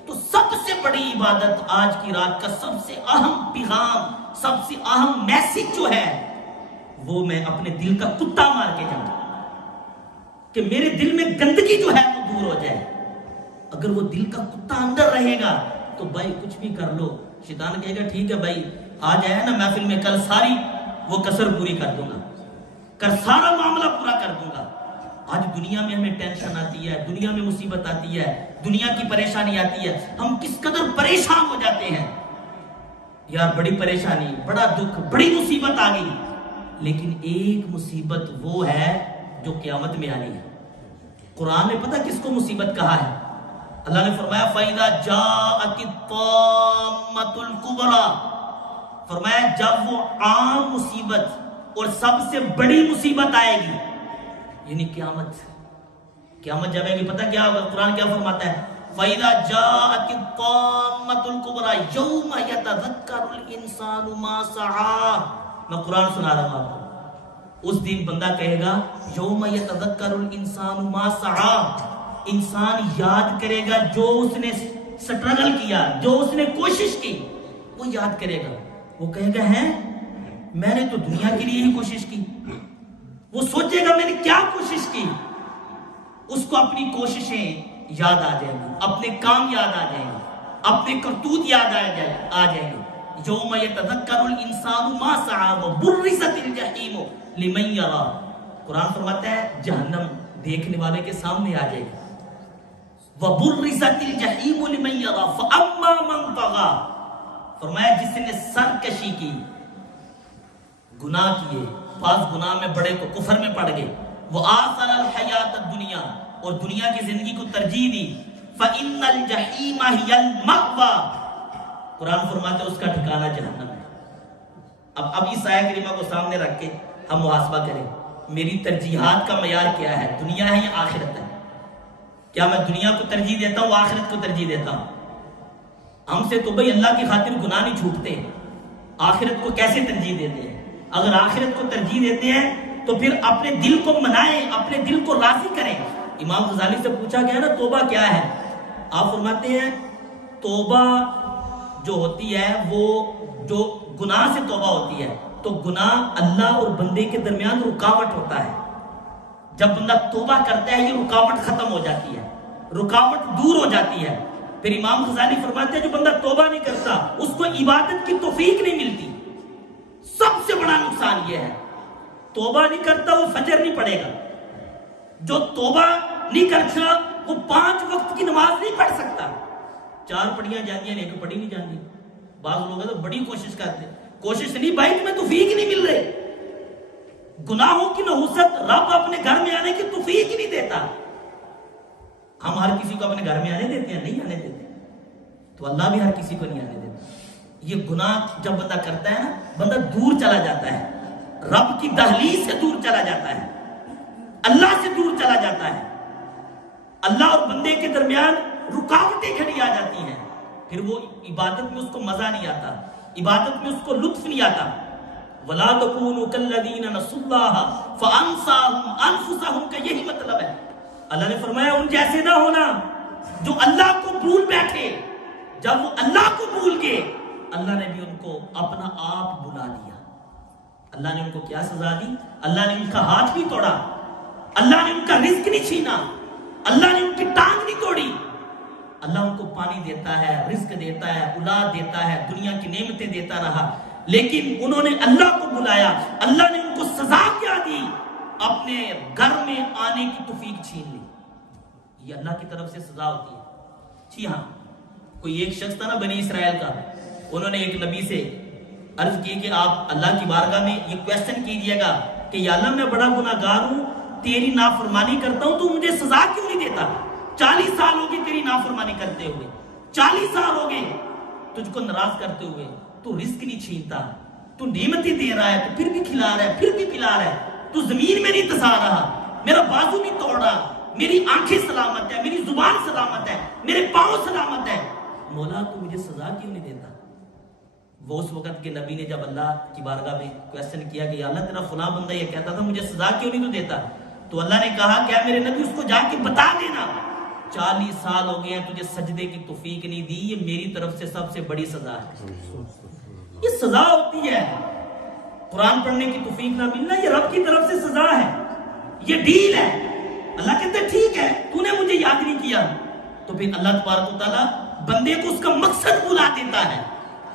تو سب سے بڑی عبادت آج کی رات کا سب سے اہم پیغام، سب سے اہم میسج جو ہے وہ میں اپنے دل کا کتا مار کے جاؤں کہ میرے دل میں گندگی جو ہے وہ دور ہو جائے۔ اگر وہ دل کا کتا اندر رہے گا تو بھائی کچھ بھی کر لو، شیطان کہے گا ٹھیک ہے بھائی آ جائے نا محفل میں کل، ساری وہ کسر پوری کر دوں گا، کر سارا معاملہ پورا کر دوں گا. آج دنیا میں ہمیں ٹینشن آتی ہے, دنیا میں مصیبت آتی ہے, دنیا کی پریشانی آتی ہے, ہم کس قدر پریشان ہو جاتے ہیں. یار بڑی پریشانی, بڑا دکھ, بڑی مصیبت آ گئی. لیکن ایک مصیبت وہ ہے جو قیامت میں آنی ہے. قرآن میں پتہ کس کو مصیبت کہا ہے؟ اللہ نے فرمایا فَإِذَا جَاءَتِ الطَّامَّةُ الْكُبْرَى, فرمایا جب وہ عام مصیبت اور سب سے بڑی مصیبت آئے گی, یعنی قیامت. قیامت جب آئے گی پتہ کیا ہوگا؟ قرآن کیا فرماتا ہے؟ فَإِذَا جَاءَتِ الطَّامَّةُ الْكُبْرَى يَوْمَ يَتَذَكَّرُ الْإِنسَانُ مَا سَعَىٰ. میں قرآن سنا رہا ہوں آپ کو. اس دن بندہ کہے گا یوم یتذکر الانسان ما سعی, انسان یاد کرے گا جو اس نے سٹرگل کیا, جو اس نے کوشش کی, وہ یاد کرے گا. وہ کہے گا ہے میں نے تو دنیا کے لیے ہی کوشش کی. وہ سوچے گا میں نے کیا کوشش کی. اس کو اپنی کوششیں یاد آ جائیں گی, اپنے کام یاد آ جائیں گے, اپنے کرتوت یاد آ جائیں گے. یوم یتذکر الانسان ما سعی وبرزت الجحیم لمن یری. قرآن فرماتا ہے جہنم دیکھنے والے کے سامنے آ جائے گی. وبرزت الجحیم لمن یری فاما من طغی, فرمایا جس نے سرکشی کی, گناہ کیے, بعض گناہ میں بڑے کو کفر میں پڑ گئے, وہ آثر الحیات الدنیا, اور دنیا کی زندگی کو ترجیح دی, فإن الجحیم ہی المأوی, قرآن فرماتا ہے اس کا ٹھکانہ جہنم ہے. اب اس آیت کریمہ کو سامنے رکھ کے ہم محاسبہ کریں, میری ترجیحات کا معیار کیا ہے؟ دنیا ہے یا آخرت ہے؟ کیا میں دنیا کو ترجیح دیتا ہوں, آخرت کو ترجیح دیتا ہوں؟ ہم سے تو بھئی اللہ کی خاطر گناہ نہیں چھوٹتے, آخرت کو کیسے ترجیح دیتے ہیں؟ اگر آخرت کو ترجیح دیتے ہیں تو پھر اپنے دل کو منائیں, اپنے دل کو راضی کریں. امام غزالی سے پوچھا گیا نا توبہ کیا ہے؟ آپ فرماتے ہیں توبہ جو ہوتی ہے وہ جو گناہ سے توبہ ہوتی ہے, تو گناہ اللہ اور بندے کے درمیان رکاوٹ ہوتا ہے. جب بندہ توبہ کرتا ہے یہ رکاوٹ ختم ہو جاتی ہے, رکاوٹ دور ہو جاتی ہے. پھر امام غزالی فرماتے ہیں جو بندہ توبہ نہیں کرتا اس کو عبادت کی توفیق نہیں ملتی. سب سے بڑا نقصان یہ ہے, توبہ نہیں کرتا وہ فجر نہیں پڑھے گا, جو توبہ نہیں کرتا وہ 5 وقت کی نماز نہیں پڑھ سکتا. 4 پڑھیاں جاتی ہیں لیکن پڑھی نہیں جاتی. بعض لوگ تو بڑی کوشش کرتے, کوشش نہیں بھائی تمہیں توفیق نہیں مل رہی. گناہوں کی نحوست رب اپنے گھر میں آنے کی توفیق ہی نہیں دیتا. ہم ہر کسی کو اپنے گھر میں آنے دیتے ہیں؟ نہیں آنے دیتے. تو اللہ بھی ہر کسی کو نہیں آنے دیتا. یہ گناہ جب بندہ کرتا ہے نا, بندہ دور چلا جاتا ہے, رب کی دہلیز سے دور چلا جاتا ہے, اللہ سے دور چلا جاتا ہے. اللہ اور بندے کے درمیان رکاوٹیں کھڑی آ جاتی ہیں. پھر وہ عبادت میں اس کو مزہ نہیں آتا, عبادت میں اس کو لطف نہیں آتا. وَلَا تَكُونُوا كَالَّذِينَ نَسُوا اللَّهَ فَأَنسَاهُمْ أَنفُسَهُمْ کا یہی مطلب ہے. اللہ نے فرمایا ان جیسے نہ ہونا جو اللہ کو بھول بیٹھے. جب وہ اللہ کو بھول گئے اللہ نے بھی ان کو اپنا آپ بلا دیا. اللہ نے ان کو کیا سزا دی؟ اللہ نے ان کا ہاتھ بھی توڑا, اللہ نے ان کا رزق نہیں چھینا, اللہ نے ان کی ٹانگ نہیں توڑی. اللہ ان کو پانی دیتا ہے, رزق دیتا ہے, اولاد دیتا ہے, دنیا کی نعمتیں دیتا رہا, لیکن انہوں نے اللہ کو بلایا. اللہ نے ان کو سزا کیا دی؟ اپنے گھر میں آنے کی توفیق چھین لی. یہ اللہ کی طرف سے سزا ہوتی ہے. جی ہاں, کوئی ایک شخص تھا نا بنی اسرائیل کا, انہوں نے ایک نبی سے عرض کی کہ آپ اللہ کی بارگاہ میں یہ کویسچن کیجئے گا کہ یا اللہ میں بڑا گناہگار ہوں, تیری نافرمانی کرتا ہوں, تو مجھے سزا کیوں نہیں دیتا؟ 40 سال ہو گئے تیری نافرمانی کرتے ہوئے, 40 سال ہو گئے تجھ کو ناراض کرتے ہوئے, تو رزق نہیں چھینتا, تو نعمتیں دے رہا ہے, تو پھر بھی کھلا رہا ہے, پھر بھی پلا رہا ہے, تو زمین میں نہیں دسا رہا, میرا بازو نہیں توڑ رہا, میری آنکھیں سلامت ہے, میری زبان سلامت ہے, میرے پاؤں سلامت ہے, مولا تو مجھے سزا کیوں نہیں دیتا؟ وہ اس وقت کے نبی نے جب اللہ کی بارگاہ میں کویسچن کیا کہ یا اللہ تیرا فلاں بندہ یہ کہتا تھا مجھے سزا کیوں نہیں تو دیتا, تو اللہ نے کہا کیا میرے نبی اس کو جا کے بتا دینا 40 سال ہو گئے ہیں تجھے سجدے کی توفیق نہیں دی, یہ میری طرف سے سب سے بڑی سزا ہے. یہ سزا ہوتی ہے, قرآن پڑھنے کی توفیق نہ ملنا یہ رب کی طرف سے سزا ہے, یہ ڈیل ہے. اللہ کہتے ہیں ٹھیک ہے تو نے مجھے یاد نہیں کیا, تو پھر اللہ تبارک و تعالیٰ بندے کو اس کا مقصد بلا دیتا ہے.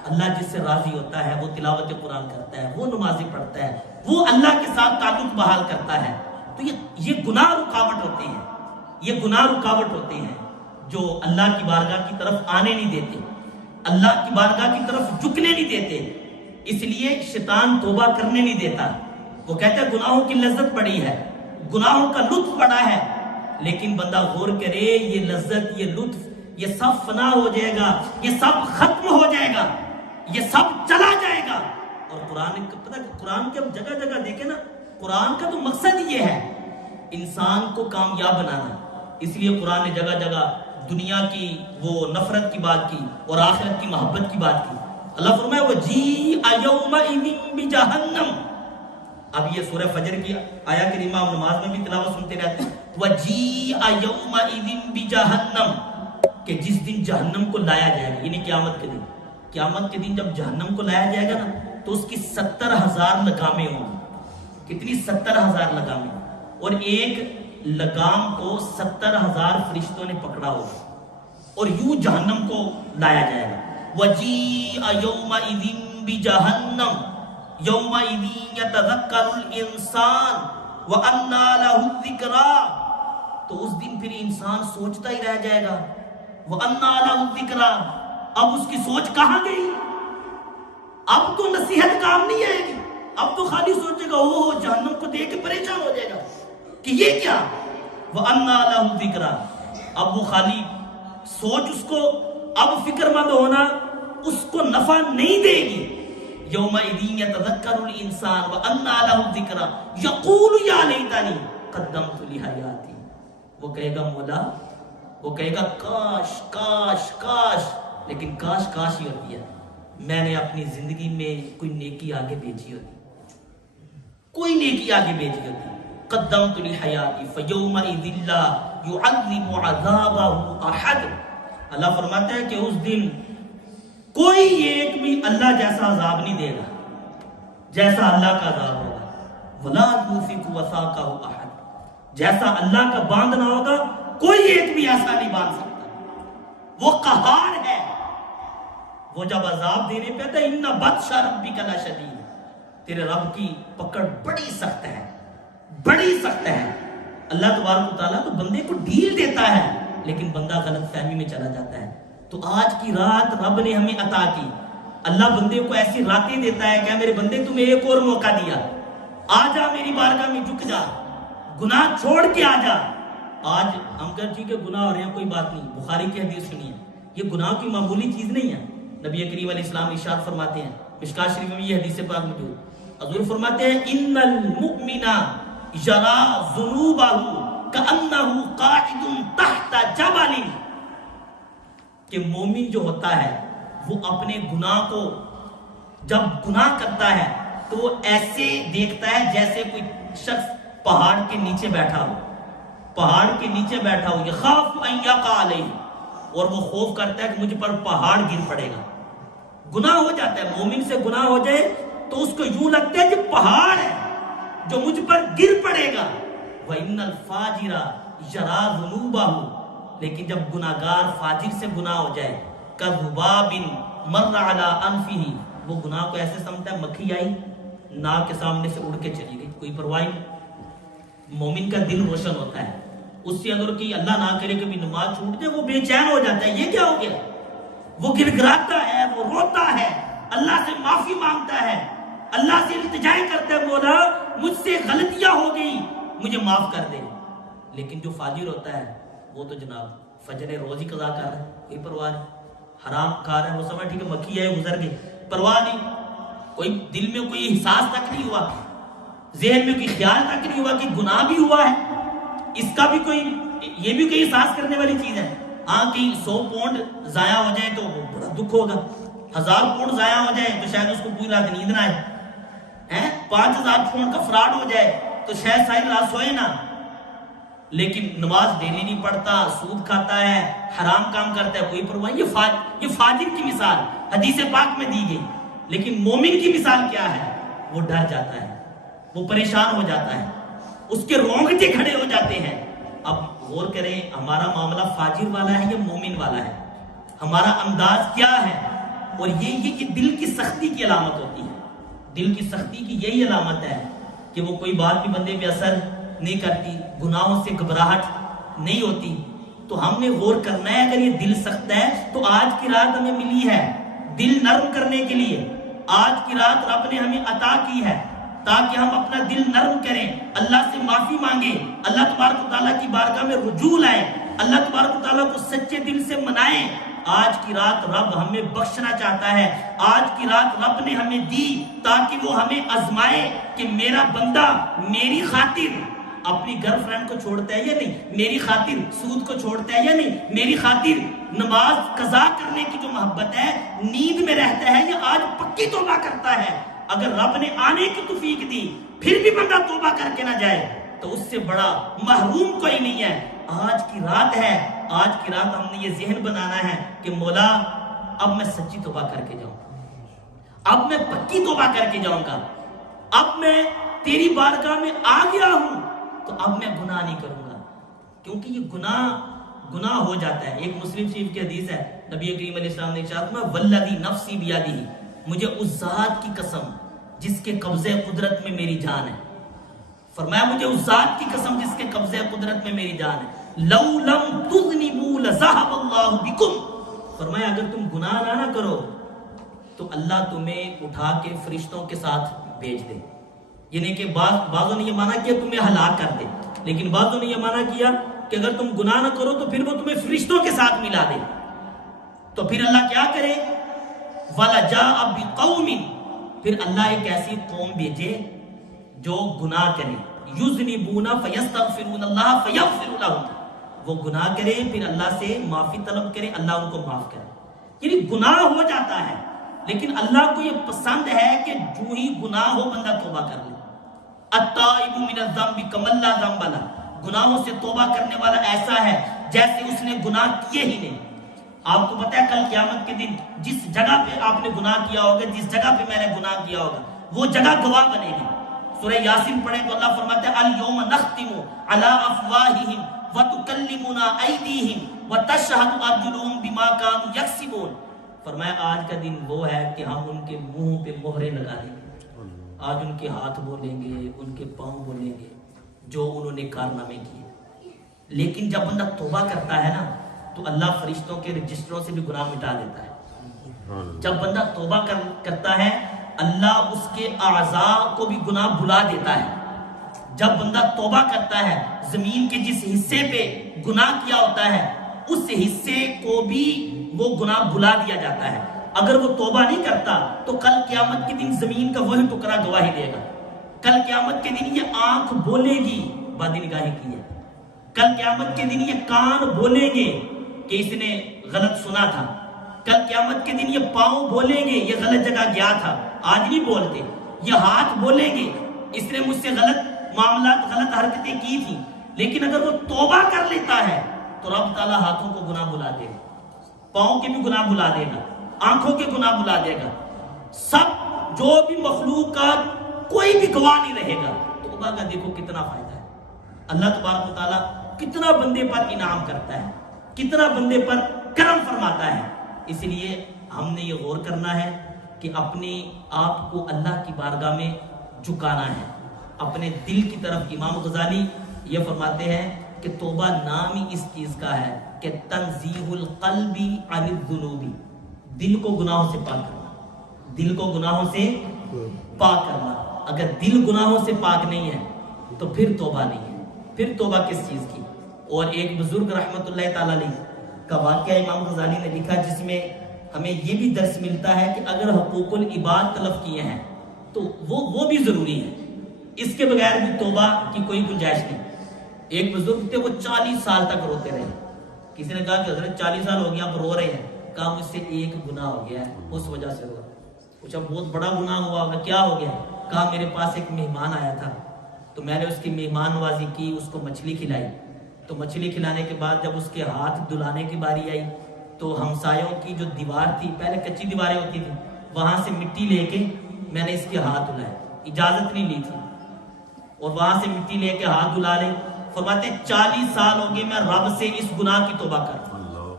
اللہ جس سے راضی ہوتا ہے وہ تلاوت قرآن کرتا ہے، وہ نمازیں پڑھتا ہے، وہ اللہ کے ساتھ تعلق بحال کرتا ہے. تو یہ گناہ رکاوٹ ہوتے ہیں، یہ گناہ رکاوٹ ہوتے ہیں جو اللہ کی بارگاہ کی طرف آنے نہیں دیتے، اللہ کی بارگاہ کی طرف جھکنے نہیں دیتے. اس لیے شیطان توبہ کرنے نہیں دیتا. وہ کہتا ہے گناہوں کی لذت بڑی ہے، گناہوں کا لطف بڑا ہے، لیکن بندہ غور کرے یہ لذت، یہ لطف، یہ سب فنا ہو جائے گا، یہ سب ختم ہو جائے گا، یہ سب چلا جائے گا. اور قرآن کے جگہ جگہ دیکھیں نا، قرآن کا تو مقصد یہ ہے انسان کو کامیاب بنانا. اس لیے قرآن نے جگہ جگہ دنیا کی وہ نفرت کی بات کی اور آخرت کی محبت کی بات کی. اللہ فرمائے وَجِیعَ یَوْمَئِذٍ بِجَہَنَّمَ. اب یہ سورہ فجر کی آیا کریمہ ہم نماز میں بھی تلاوت سنتے رہتے ہیں. وَجِیعَ یَوْمَئِذٍ بِجَہَنَّمَ، کہ جس دن جہنم کو لایا جائے گا، یعنی قیامت کے دن. قیامت کے دن جب جہنم کو لایا جائے گا نا تو اس کی 70,000 لگامیں ہوں گی. کتنی؟ 70,000 لگامیں. اور ایک لگام کو 70,000 فرشتوں نے پکڑا ہوگا اور یوں جہنم کو لایا جائے گا. وَجِیعَ یَوْمَئِذٍ بِجَہَنَّمَ یَوْمَئِذٍ یَتَذَکَّرُ الْإِنسَانُ وَأَنَّىٰ لَهُ الذِّکْرَىٰ. تو اس دن پھر انسان سوچتا ہی رہ جائے گا. وَأَنَّىٰ لَهُ الذِّکْرَىٰ. اب اس کی سوچ کہاں گئی؟ اب تو نصیحت کام نہیں آئے گی. اب تو خالی سوچے گا اوہ جہنم کو دیکھ کے پریشان ہو جائے گا کہ یہ کیا. وَأَنَّىٰ لَهُ الذِّکْرَىٰ. اب وہ خالی سوچ اس کو اب فکر مند ہونا اس کو نفع نہیں دے گی. یومئذ یتذکر الانسان وَأَنَّىٰ لَهُ الذِّکْرَىٰ یقول یا لیتنی قدمت لحیاتی. وہ کہے گا مولا، وہ کہے گا کاش کاش کاش، لیکن کاش کاش ہی ہوتی ہے، میں نے اپنی زندگی میں کوئی نیکی آگے بھیجی ہوتی، کوئی نیکی آگے بھیجی ہوتی. قدمت لحیاتی فیومئذ لا یعذب عذابہ احد. اللہ فرماتا ہے کہ اس دن کوئی ایک بھی اللہ جیسا عذاب نہیں دے گا جیسا اللہ کا عذاب ہوگا. ولا یوثق وثاقہ احد. جیسا اللہ کا باندھنا ہوگا کوئی ایک بھی ایسا نہیں باندھ سکتا. وہ قہار ہے. وہ جب عذاب دینے پہ آتا ہے ان بطش ربک لشدید، تیرے رب کی پکڑ بڑی سخت ہے، بڑی سخت ہے. اللہ تبارک و تعالیٰ تو بندے کو ڈھیل دیتا ہے لیکن بندہ غلط فہمی میں چلا جاتا ہے. تو آج کی رات رب نے ہمیں عطا کی. اللہ بندے کو ایسی راتیں دیتا ہے کہ میرے بندے تمہیں ایک اور موقع دیا، آ جا میری بارگاہ میں جھک جا، گناہ چھوڑ کے آ جا. آج ہم کہتے ٹھیک ہے گناہ ہو رہے ہیں کوئی بات نہیں، بخاری کی حدیث سنیے، یہ گناہ کی معمولی چیز نہیں ہے. نبی کریم علیہ السلام ارشاد فرماتے ہیں، مشکوٰۃ شریف میں یہ حدیث پاک موجود، حضور فرماتے ہیں ان المؤمن یری ذنوبہ کأنہ قاعد تحت جبل. کہ مومن جو ہوتا ہے وہ اپنے گناہ کو جب گناہ کرتا ہے تو وہ ایسے دیکھتا ہے جیسے کوئی شخص پہاڑ کے نیچے بیٹھا ہو، پہاڑ کے نیچے بیٹھا ہو. یخاف ان یقع علیہ، اور وہ خوف کرتا ہے کہ مجھ پر پہاڑ گر پڑے گا. گناہ ہو جاتا ہے، مومن سے گناہ ہو جائے تو اس کو یوں لگتا ہے کہ پہاڑ ہے جو مجھ پر گر پڑے گا. وَإِنَّ الْفَاجِرَ يَرَىٰ ذُنُوبَهُ. لیکن جب گناہگار فاجر سے گناہ ہو جائے كَذُبَابٍ مَرَّ عَلَىٰ أَنفِهِ، وہ گناہ کو ایسے سمجھتا ہے مکھی آئی ناک کے سامنے سے اڑ کے چلی گئی، کوئی پرواہ نہیں. مومن کا دل روشن ہوتا ہے. اس سے اگر کہ اللہ نہ کرے کبھی نماز چھوٹ جائے وہ بے چین ہو جاتا ہے، یہ کیا ہو گیا. وہ گر گراتا ہے، وہ روتا ہے، اللہ سے معافی مانگتا ہے، اللہ سے التجائیں کرتا ہے مولا مجھ سے غلطیاں ہو گئی مجھے معاف کر دے. لیکن جو فاجر ہوتا ہے وہ تو جناب فجر روز ہی قضا کر رہا ہے، کوئی پرواہ نہیں. حرام کھا رہا ہے، وہ سمجھ ٹھیک ہے مکھی ہے گزر گئی، پرواہ نہیں. کوئی دل میں کوئی احساس تک نہیں ہوا، ذہن میں کوئی خیال تک نہیں ہوا کہ گناہ بھی ہوا ہے. اس کا بھی کوئی، یہ بھی کوئی احساس کرنے والی چیز ہے. ہاں کہیں 100 پاؤنڈ ضائع ہو جائے تو بڑا دکھ ہوگا، 1000 پاؤنڈ ضائع ہو جائے تو شاید اس کو پوری رات نیند نہ آئے، 5000 پاؤنڈ کا فراڈ ہو جائے تو شاید ساری رات سوئے نہ. لیکن نماز ڈیلی نہیں پڑھتا، سود کھاتا ہے، حرام کام کرتا ہے، کوئی پرواہ. یہ فاجر کی مثال حدیث پاک میں دی گئی. لیکن مومن کی مثال کیا ہے؟ وہ ڈر جاتا ہے، وہ پریشان ہو جاتا ہے، اس کے رونگٹے کھڑے ہو جاتے ہیں. اب غور کریں ہمارا معاملہ فاجر والا ہے یا مومن والا ہے؟ ہمارا انداز کیا ہے؟ اور یہ دل کی سختی کی علامت ہوتی ہے. دل کی سختی کی یہی علامت ہے کہ وہ کوئی بات بھی بندے پہ اثر نہیں کرتی, گناہوں سے گھبراہٹ نہیں ہوتی. تو ہم نے غور کرنا ہے, اگر یہ دل سخت ہے تو آج کی رات ہمیں ملی ہے دل نرم کرنے کے لیے. آج کی رات رب نے ہمیں عطا کی ہے تاکہ ہم اپنا دل نرم کریں, اللہ سے معافی مانگیں, اللہ تبارک و تعالیٰ کی بارگاہ میں رجوع لائیں, اللہ تبارک و تعالیٰ کو سچے دل سے منائیں. آج کی رات رب ہمیں بخشنا چاہتا ہے. آج کی رات رب نے ہمیں دی تاکہ وہ ہمیں آزمائے کہ میرا بندہ میری خاطر اپنی گرل فرینڈ کو چھوڑتا ہے یا نہیں, میری خاطر سود کو چھوڑتا ہے یا نہیں, میری خاطر نماز قضا کرنے کی جو محبت ہے نیند میں رہتا ہے یا آج پکی توبہ کرتا ہے. اگر رب نے آنے کی توفیق دی پھر بھی بندہ توبہ کر کے نہ جائے تو اس سے بڑا محروم کوئی نہیں ہے. آج کی رات ہے, آج کی رات ہم نے یہ ذہن بنانا ہے کہ مولا اب میں سچی توبہ کر کے جاؤں, اب میں پکی توبہ کر کے جاؤں گا, اب میں تیری بارگاہ میں آ گیا ہوں تو اب میں گناہ نہیں کروں گا. کیونکہ یہ گناہ ہو جاتا ہے. ایک مسلم شریف کی حدیث ہے, نبی کریم علیہ السلام نے ارشاد فرمایا والذی نفسی بیدہ, مجھے اس ذات کی قسم جس کے قبضے قدرت میں میری جان ہے, فرمایا مجھے اس ذات کی قسم جس کے قبضے قدرت میں میری جان ہے, لو لم تذنبوا لذهب اللہ بکم, فرمایا اگر تم گناہ نہ کرو تو اللہ تمہیں اٹھا کے فرشتوں کے ساتھ بھیج دے. یعنی کہ بعضوں نے یہ مانا کیا تمہیں ہلاک کر دے, لیکن بعضوں نے یہ مانا کیا کہ اگر تم گناہ نہ کرو تو پھر وہ تمہیں فرشتوں کے ساتھ ملا دے. تو پھر اللہ کیا کرے, وَلَجَاءَ بِقَوْمٍ, پھر اللہ ایک ایسی قوم بھیجے جو گناہ کرے, يُذْنِبُونَ فَيَسْتَغْفِرُونَ اللَّهَ فَيَغْفِرُ لَهُمْ, وہ گناہ کرے پھر اللہ سے معافی طلب کرے, اللہ ان کو معاف کرے. یعنی گناہ ہو جاتا ہے لیکن اللہ کو یہ پسند ہے کہ جو ہی گناہ ہو بندہ توبہ کر لے. التائب من الذنب کمن لا ذنب لہ, گناہوں سے توبہ کرنے والا ایسا ہے جیسے اس نے گناہ کیے ہی نہیں. آپ کو پتہ ہے کل قیامت کے دن جس جگہ پہ آپ نے گناہ کیا ہوگا, جس جگہ پہ میں نے گناہ کیا ہوگا, وہ جگہ گواہ بنے گی. سورہ یاسین پڑھیں تو اللہ فرماتا ہے الیوم نختم علی افواہہم وتکلمنا ایدیہم وتشہد ارجلہم بما کانوا یکسبون. فرمایا آج کا دن وہ ہے کہ ہم ان کے منہ پہ مہرے لگا دیں گے, آج ان کے ہاتھ بولیں گے, ان کے پاؤں بولیں گے جو انہوں نے کارنامے کیے. لیکن جب بندہ توبہ کرتا ہے نا تو اللہ فرشتوں کے رجسٹروں سے بھی گناہ مٹا دیتا ہے. جب بندہ توبہ کرتا ہے اللہ اس کے اعضاء کو بھی گناہ بھلا دیتا ہے. جب بندہ توبہ کرتا ہے زمین کے جس حصے پہ گناہ کیا ہوتا ہے اس حصے کو بھی وہ گناہ بھلا دیا جاتا ہے. اگر وہ توبہ نہیں کرتا تو کل قیامت کے دن زمین کا وہی ٹکڑا گواہی دے گا. کل قیامت کے دن یہ آنکھ بولے گی بدنگاہی کی ہے, کل قیامت کے دن یہ کان بولیں گے کہ اس نے غلط سنا تھا, کل قیامت کے دن یہ پاؤں بولیں گے یہ غلط جگہ گیا تھا, آج نہیں بولتے. یہ ہاتھ بولیں گے اس نے مجھ سے غلط معاملات غلط حرکتیں کی تھی. لیکن اگر وہ توبہ کر لیتا ہے تو رب تعالیٰ ہاتھوں کو گناہ بھلا دے گا, پاؤں کے بھی گناہ بھلا دے گا, آنکھوں کے گناہ بھلا دے گا. سب جو بھی مخلوق کا کوئی بھی گواہ نہیں رہے گا. توبہ کا دیکھو کتنا فائدہ ہے. اللہ تبارک و تعالیٰ کتنا بندے پر انعام کرتا ہے, کتنا بندے پر کرم فرماتا ہے. اس لیے ہم نے یہ غور کرنا ہے کہ اپنے آپ کو اللہ کی بارگاہ میں جھکانا ہے, اپنے دل کی طرف. امام غزالی یہ فرماتے ہیں کہ توبہ نام ہی اس چیز کا ہے کہ تنزیہ القلب عن الذنوب, دل کو گناہوں سے پاک کرنا, دل کو گناہوں سے پاک کرنا. اگر دل گناہوں سے پاک نہیں ہے تو پھر توبہ نہیں ہے. پھر توبہ کس چیز کی. اور ایک بزرگ رحمت اللہ تعالی علیہ کا واقعہ امام غزالی نے لکھا جس میں ہمیں یہ بھی درس ملتا ہے کہ اگر حقوق العباد تلف کیے ہیں تو وہ بھی ضروری ہے, اس کے بغیر بھی توبہ کی کوئی گنجائش نہیں. ایک بزرگ تھے, وہ 40 سال تک روتے رہے. کسی نے کہا کہ حضرت 40 سال ہو گیا آپ رو رہے ہیں. کہا مجھ سے ایک گناہ ہو گیا ہے اس وجہ سے رو رہا. پوچھا بہت بڑا گناہ ہوا ہوگا, کیا ہو گیا؟ کہا میرے پاس ایک مہمان آیا تھا تو میں نے اس کی مہمان نوازی کی, اس کو مچھلی کھلائی. تو مچھلی کھلانے کے بعد جب اس کے ہاتھ دھلانے کی باری آئی تو ہمسایوں کی جو دیوار تھی, پہلے کچی دیواریں ہوتی تھی, وہاں سے مٹی لے کے میں نے اس کے ہاتھ دھلائے. اجازت نہیں لی تھی اور وہاں سے مٹی لے کے ہاتھ دھلا لے. فرماتے 40 سال ہو گئے میں رب سے اس گناہ کی توبہ کرتا ہوں.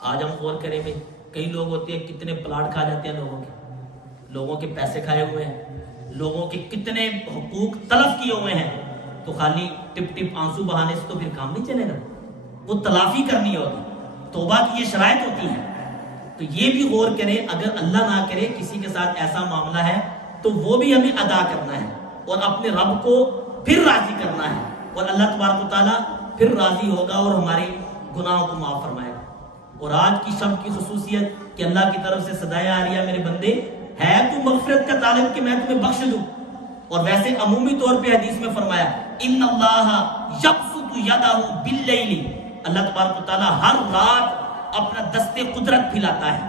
آج ہم غور کریں بھائی کئی لوگ ہوتے ہیں کتنے پلاٹ کھا جاتے ہیں لوگوں کے پیسے کھائے ہوئے ہیں، لوگوں کے کتنے حقوق تلف کیے ہوئے ہیں، تو خالی ٹپ ٹپ آنسو بہانے سے تو پھر کام نہیں چلے گا، وہ تلافی کرنی ہوگی، توبہ کی یہ شرائط ہوتی ہے۔ تو یہ بھی غور کریں، اگر اللہ نہ کرے کسی کے ساتھ ایسا معاملہ ہے تو وہ بھی ہمیں ادا کرنا ہے اور اپنے رب کو پھر راضی کرنا ہے، اور اللہ تبارک و تعالیٰ پھر راضی ہوگا اور ہماری گناہوں کو معاف فرمائے گا۔ اور آج کی شب کی خصوصیت کہ اللہ کی طرف سے صدائیں آ رہی ہے، میرے بندے ہے تو مغفرت کا طالب کہ میں تمہیں بخش دوں۔ اور ویسے عمومی طور پہ حدیث میں فرمایا ان اللہ یبسط یدہ باللیل، اللہ تبارک و تعالیٰ ہر رات اپنا دست قدرت پھیلاتا ہے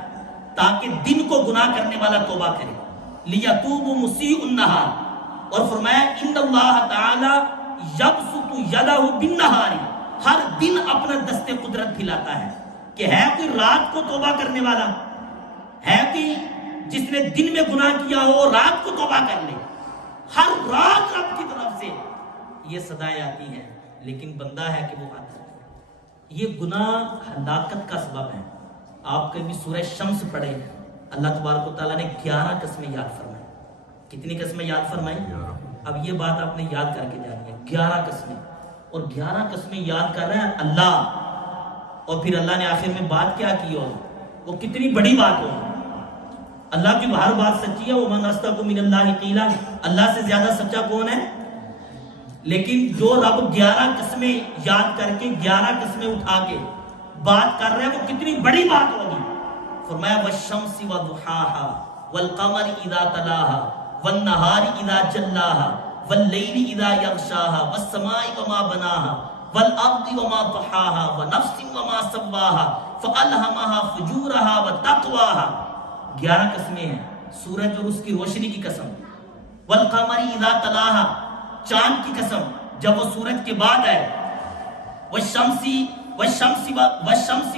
تاکہ دن کو گناہ کرنے والا توبہ کرے، لیتوب مسیء النہار۔ اور فرمایا ان اللہ تعالی یبسط یدہ بالنہار، ہر دن اپنا دست قدرت پھیلاتا ہے کہ ہے کوئی رات کو توبہ کرنے والا، ہے کوئی جس نے دن میں گناہ کیا ہو رات کو توبہ کر لے۔ ہر رات رب کی طرف سے یہ صدائیں آتی ہیں، لیکن بندہ ہے کہ وہ آتا ہے۔ یہ گناہ ہلاکت کا سبب ہے۔ آپ کبھی سورہ شمس پڑھیں، اللہ تبارک و تعالیٰ نے 11 قسمیں یاد فرمائی۔ کتنی قسمیں یاد فرمائی؟ اب یہ بات آپ نے یاد کر کے جانی ہے، 11 قسمیں، اور 11 قسمیں یاد کر رہے ہیں اللہ، اور پھر اللہ نے آخر میں بات کیا کی ہو، وہ کتنی بڑی بات ہو۔ اللہ کی ہر بات سچی ہے، وَمَنْ أَصْدَقُ مِنَ اللَّهِ قِيلًا، اللہ سے زیادہ سچا کون ہے؟ لیکن جو رب 11 قسمیں یاد کر کے 11 قسمیں اٹھا کے بات کر رہے ہیں، وہ کتنی بڑی بات ہوگی۔ فرمایا وَالشَّمْسِ وَضُحَاهَا وَالْقَمَرِ إِذَا تَلَاهَا وَالنَّهَارِ إِذَا جَلَّاهَا وَاللَّيْلِ إِذَا يَغْشَاهَا وَالسَّمَاءِ وَمَا بَنَاهَا وَالْأَرْضِ وَمَا طَحَاهَا وَنَفْسٍ وَمَا سَوَّاهَا فَأَلْهَمَهَا فُجُورَهَا وَتَقْوَاهَا۔ 11 قسمیں ہیں، سورج اور اس کی روشنی کی قسم، وَالْقَمَرِ إِذَا تَلَاهَا، چاند کی قسم جب وہ سورج کے بعد آئے، وَالشَّمْسِ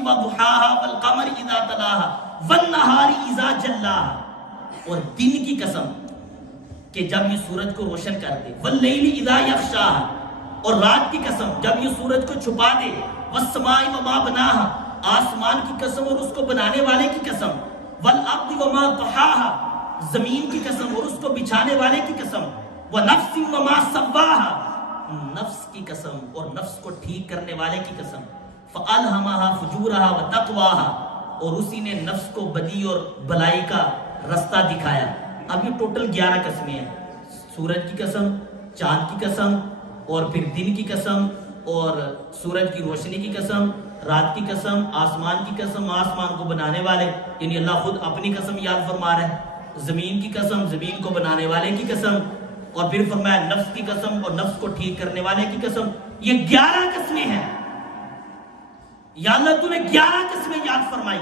وَضُحَاهَا وَالْقَمَرِ إِذَا تَلَاهَا وَالنَّهَارِ إِذَا جَلَّاهَا، اور دن کی قسم کہ جب یہ سورج کو روشن کر دے، وَاللَّيْلِ إِذَا يَغْشَاهَا، اور رات کی قسم جب یہ سورج کو چھپا دے، وَالسَّمَاءِ وَمَا بَنَاهَا، آسمان کی قسم اور اس کو بنانے والے کی قسم، وَالْأَرْضِ وَمَا طَحَاهَا، زمین کی قسم اور اس کو بچھانے والے کی قسم، وَنَفْسٍ وَمَا سَوَّاهَا، نفس کی قسم اور نفس کو ٹھیک کرنے والے کی قسم، فَأَلْهَمَهَا فُجُورَهَا وَتَقْوَاهَا، اور اسی نے نفس کو بدی اور بلائی کا رستہ دکھایا۔ اب یہ ٹوٹل 11 قسمیں ہیں، سورج کی قسم، چاند کی قسم، اور پھر دن کی قسم، اور سورج کی روشنی کی قسم، رات کی قسم، آسمان کی قسم، آسمان کو بنانے والے یعنی اللہ خود اپنی قسم یاد فرما رہا ہے، زمین کی قسم، زمین کو بنانے والے کی قسم، اور پھر فرمایا نفس کی قسم اور نفس کو ٹھیک کرنے والے کی قسم۔ یہ 11 قسمیں ہیں۔ یا اللہ تو نے 11 قسمیں یاد فرمائی،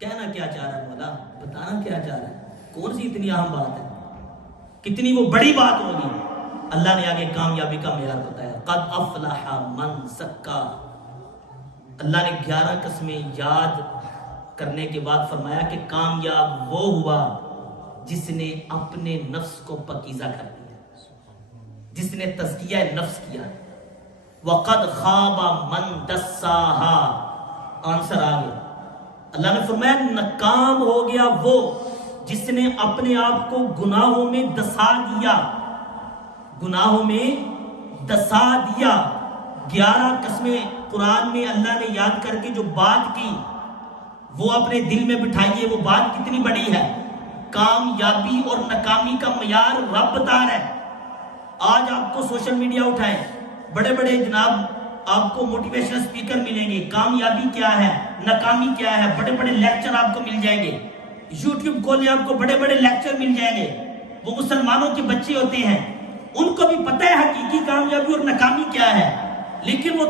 کہنا کیا چاہ رہا ہے مولا، بتانا کیا چاہ رہا ہے، کون سی اتنی اہم بات ہے، کتنی وہ بڑی بات ہوگی۔ اللہ نے آگے کامیابی کا معیار بتایا، قد افلح من زکا۔ اللہ نے 11 قسمیں یاد کرنے کے بعد فرمایا کہ کامیاب وہ ہوا جس نے اپنے نفس کو پاکیزہ کر دیا، جس نے تزکیہ نفس کیا۔ وَقَدْ خَابَ مَنْ دَسَّاهَا، آنسر آ گیا۔ اللہ نے فرمایا ناکام ہو گیا وہ جس نے اپنے آپ کو گناہوں میں دسا دیا، گناہوں میں دسا دیا۔ 11 قسمیں قرآن میں اللہ نے یاد کر کے جو بات کی وہ اپنے دل میں بٹھائیے، وہ بات کتنی بڑی ہے۔ کامیابی اور ناکامی کا معیار رب بتا رہا ہے۔ آج آپ کو سوشل میڈیا اٹھائیں، بڑے بڑے جناب آپ کو موٹیویشنل سپیکر ملیں گے، کامیابی کیا ہے، ناکامی کیا ہے، بڑے بڑے لیکچر آپ کو مل جائیں گے۔ یوٹیوب کھولیں، آپ کو بڑے بڑے لیکچر مل جائیں گے۔ وہ مسلمانوں کے بچے ہوتے ہیں، ان کو بھی پتہ ہے حقیقی کامیابی اور ناکامی کیا ہے، لیکن وہ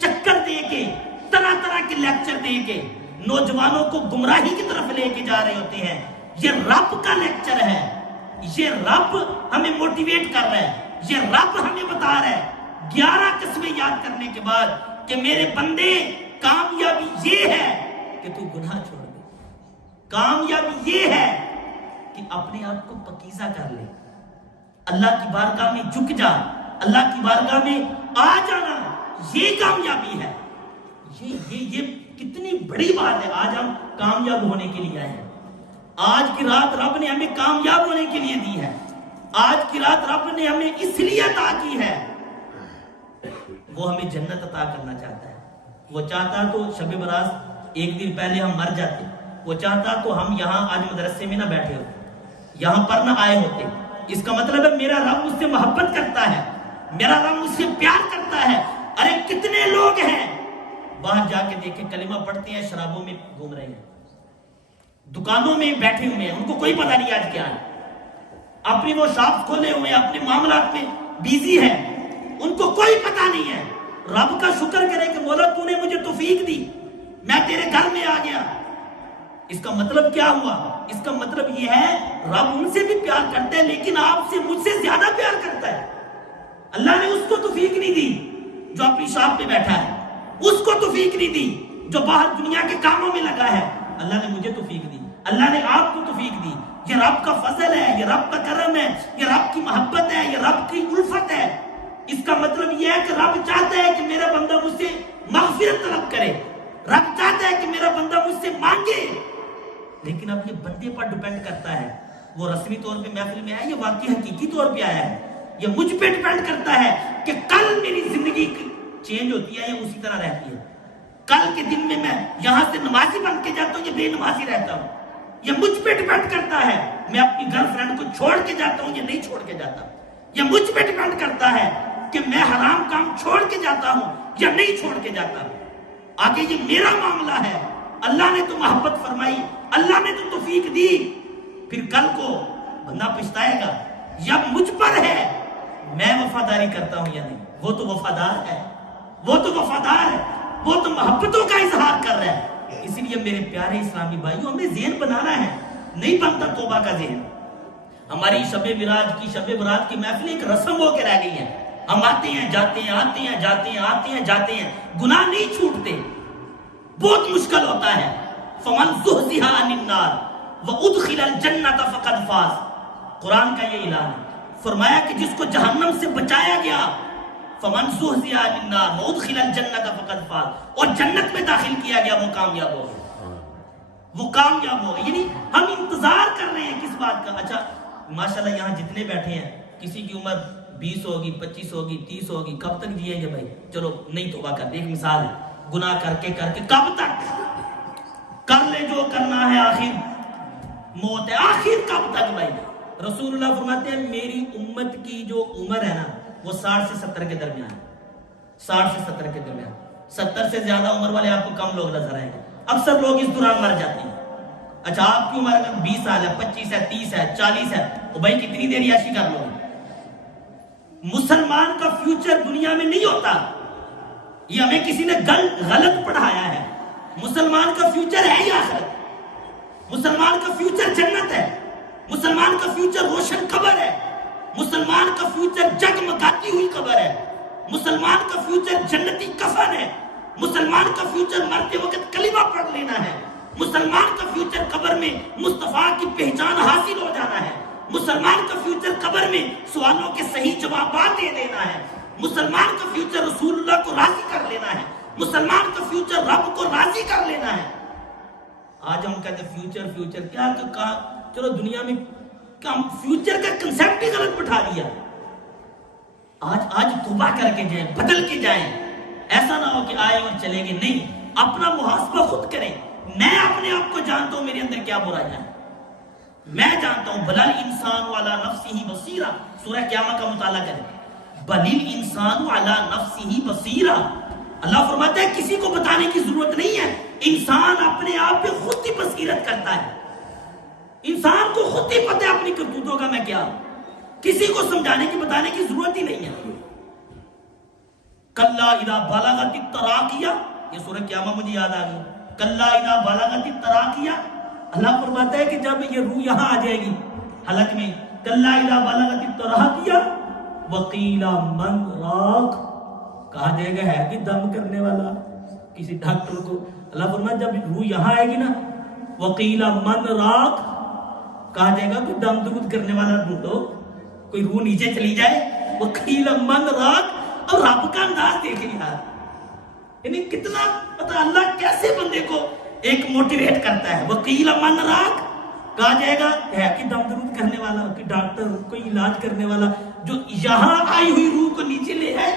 چکر دے کے، طرح طرح کے لیکچر دے کے نوجوانوں کو گمراہی کی طرف لے کے جا رہے ہوتے ہیں۔ یہ رب کا لیکچر ہے، یہ رب ہمیں موٹیویٹ کر رہا ہے، یہ رب ہمیں بتا رہا ہے 11 قسمیں یاد کرنے کے بعد کہ میرے بندے کامیابی یہ ہے کہ تو گناہ چھوڑ دے، کامیابی یہ ہے کہ اپنے آپ کو پاکیزہ کر لے، اللہ کی بارگاہ میں جھک جا، اللہ کی بارگاہ میں آ جانا، یہ کامیابی ہے۔ یہ کتنی بڑی بات ہے. آج ہم کامیاب ہونے کے لیے آئے ہیں. آج کی رات رب نے ہمیں کامیاب ہونے کے لیے دی ہے. آج کی رات رب نے ہمیں اس لیے عطا کی ہے. وہ ہمیں جنت عطا کرنا چاہتا ہے. وہ چاہتا تو شب برات ایک دن پہلے ہم مر جاتے. وہ چاہتا تو ہم یہاں آج مدرسے میں نہ بیٹھے ہوتے, یہاں پر نہ آئے ہوتے. اس کا مطلب ہے میرا رب مجھ سے محبت کرتا ہے, میرا رب مجھ سے پیار کرتا ہے. ارے کتنے لوگ ہیں باہر جا کے دیکھیں, کلمہ پڑھتے ہیں, شرابوں میں گھوم رہے ہیں, دکانوں میں بیٹھے ہوئے ہیں, ان کو کوئی پتہ نہیں آج کیا ہے. اپنی وہ شاپ کھولے ہوئے ہیں, اپنے معاملات میں بیزی ہے, ان کو کوئی پتہ نہیں ہے. رب کا شکر کرے کہ مولا تو نے مجھے توفیق دی, میں تیرے گھر میں آ گیا. اس کا مطلب کیا ہوا؟ اس کا مطلب یہ ہے رب ان سے بھی پیار کرتا ہے, لیکن آپ سے مجھ سے زیادہ پیار کرتا ہے. اللہ نے اس کو توفیق نہیں دی جو اپنی شاپ پہ بیٹھا ہے, اس کو توفیق نہیں دی جو باہر دنیا کے کاموں میں لگا ہے. اللہ نے مجھے توفیق دی, اللہ نے آپ کو توفیق دی. یہ رب کا فضل ہے, یہ رب کا کرم ہے, یہ رب کی محبت ہے, یہ رب کی الفت ہے. اس کا مطلب یہ ہے کہ رب چاہتا ہے کہ میرا بندہ مجھ سے مغفرت طلب کرے, رب چاہتا ہے کہ میرا بندہ مجھ سے مانگے. لیکن اب یہ بندے پر ڈیپینڈ کرتا ہے. وہ رسمی طور پہ محفل میں آیا, یہ واقعی حقیقی طور پہ آیا ہے. یہ مجھ پہ ڈیپینڈ کرتا ہے کہ کل میری زندگی چینج ہوتی ہے یا اسی طرح رہتی ہے. کل کے دن میں یہاں سے نمازی بن کے جاتا ہوں یا بے نمازی رہتا ہوں. یہ مجھ پہ ڈیپینڈ کرتا ہے میں اپنی گرل فرینڈ کو چھوڑ کے جاتا ہوں یا نہیں چھوڑ کے جاتا. یہ مجھ پہ ڈیپینڈ کرتا ہے کہ میں حرام کام چھوڑ کے جاتا ہوں یا نہیں چھوڑ کے جاتا ہوں. آگے یہ میرا معاملہ ہے. اللہ نے تو محبت فرمائی, اللہ نے تو توفیق دی. پھر کل کو بندہ پچھتائے گا یا مجھ پر ہے میں وفاداری کرتا ہوں یا نہیں. وہ تو وفادار ہے, وہ تو وفادار ہے, وہ تو محبتوں کا اظہار کر رہا ہے. اس لیے میرے پیارے اسلامی بھائیوں, ہمیں ذہن بنانا ہے, نہیں بنتا توبہ کا ذہن. ہماری شب معراج کی, شب برات کی محفل ایک رسم ہو کے رہ گئی ہے. ہم آتے ہیں جاتے ہیں, آتے ہیں جاتے ہیں, آتے ہیں جاتے ہیں, گناہ نہیں چھوٹتے. بہت مشکل ہوتا ہے. فمن زحزح عن النار وادخل الجنۃ فقد فاز. قرآن کا یہ اعلان ہے. فرمایا کہ جس کو جہنم سے بچایا گیا, فمن زحزح عن النار وادخل الجنۃ فقد فاز, اور جنت میں داخل کیا گیا, وہ کامیاب ہو گیا, وہ کامیاب ہو گیا. یعنی ہم انتظار کر رہے ہیں کس بات کا؟ اچھا ماشاءاللہ یہاں جتنے بیٹھے ہیں کسی کی عمر 20 ہوگی, 25 ہوگی, 30 ہوگی, کب تک جیئیں گے بھائی؟ چلو نہیں توبہ کرتے, ایک مثال ہے, گناہ کر کے کب تک کر لے جو کرنا ہے, آخر موت ہے. آخر کب تک بھائی؟ رسول اللہ فرماتے ہیں میری امت کی جو عمر ہے نا وہ 60 سے 70 کے درمیان, 60 سے 70 کے درمیان. 70 سے زیادہ عمر والے آپ کو کم لوگ نظر آئیں گے. اکثر لوگ اس دوران مر جاتے ہیں. اچھا آپ کی عمر اگر 20 سال ہے, 25 ہے, 30 ہے, 40 ہے, تو بھائی کتنی دیر عیاشی کر لو گے؟ مسلمان کا فیوچر دنیا میں نہیں ہوتا, یہ ہمیں کسی نے غلط پڑھایا ہے. مسلمان کا فیوچر ہے ہی آخرت, مسلمان کا فیوچر جنت ہے, مسلمان کا فیوچر روشن قبر ہے, مسلمان کا فیوچر جگمگاتی ہوئی قبر ہے, مسلمان کا فیوچر جنتی کفن ہے, مسلمان کا فیوچر مرتے وقت کلمہ پڑھ لینا ہے, مسلمان کا فیوچر قبر میں مصطفیٰ کی پہچان حاصل ہو جانا ہے, مسلمان کا فیوچر قبر میں سوالوں کے صحیح جوابات دے دینا ہے, مسلمان کا فیوچر رسول اللہ کو راضی کر لینا ہے, مسلمان کا فیوچر رب کو راضی کر لینا ہے. آج ہم کہتے ہیں فیوچر کیا کہا, چلو دنیا میں ہم فیوچر کا کنسیپٹ ہی غلط بٹھا دیا. آج توبہ کر کے جائیں, بدل کے جائیں. ایسا نہ ہو کہ آئے اور چلے گئے, نہیں, اپنا محاسبہ خود کریں. میں اپنے آپ کو جانتا ہوں میرے اندر کیا برائیاں ہیں, میں جانتا ہوں. بلل انسان علی نفسہ بصیرہ, سورہ قیامہ کا مطالعہ کریں. بلل انسان علی نفسہ بصیرہ, اللہ فرماتا ہے کسی کو بتانے کی ضرورت نہیں ہے, انسان اپنے آپ پہ خود ہی بصیرت کرتا ہے. انسان کو خود ہی پتہ ہے اپنی کرتوتوں کا میں کیا, کسی کو سمجھانے کی بتانے کی ضرورت ہی نہیں ہے. کلا اذا بلغت التراقیہ, یہ سورہ قیامہ مجھے یاد آ گئی. کلا اذا بلغت التراقیہ, اللہ فرماتا ہے کہ جب یہ روح یہاں آ جائے گی حلق میں, کلا اذا بلغت التراقیہ وقیل من راق, کہا جائے گا ہے کہ دم کرنے والا کسی ڈاکٹر کو. اللہ فرماتا ہے جب روح یہاں آئے گی نا, وقیل من راق, کہا جائے گا کہ دم درود کرنے والا ڈھونڈو, کوئی روح نیچے چلی جائے. وقیل من راق, اور رب کا انداز دیکھیں یار, یعنی کتنا پتہ اللہ کیسے بندے کو ایک موٹیویٹ کرتا ہے. وقیل من راق, کہا جائے گا ہے کہ دم درود کرنے والا, کہ ڈاکٹر, کوئی علاج کرنے والا جو یہاں آئی ہوئی روح کو نیچے لے ہے,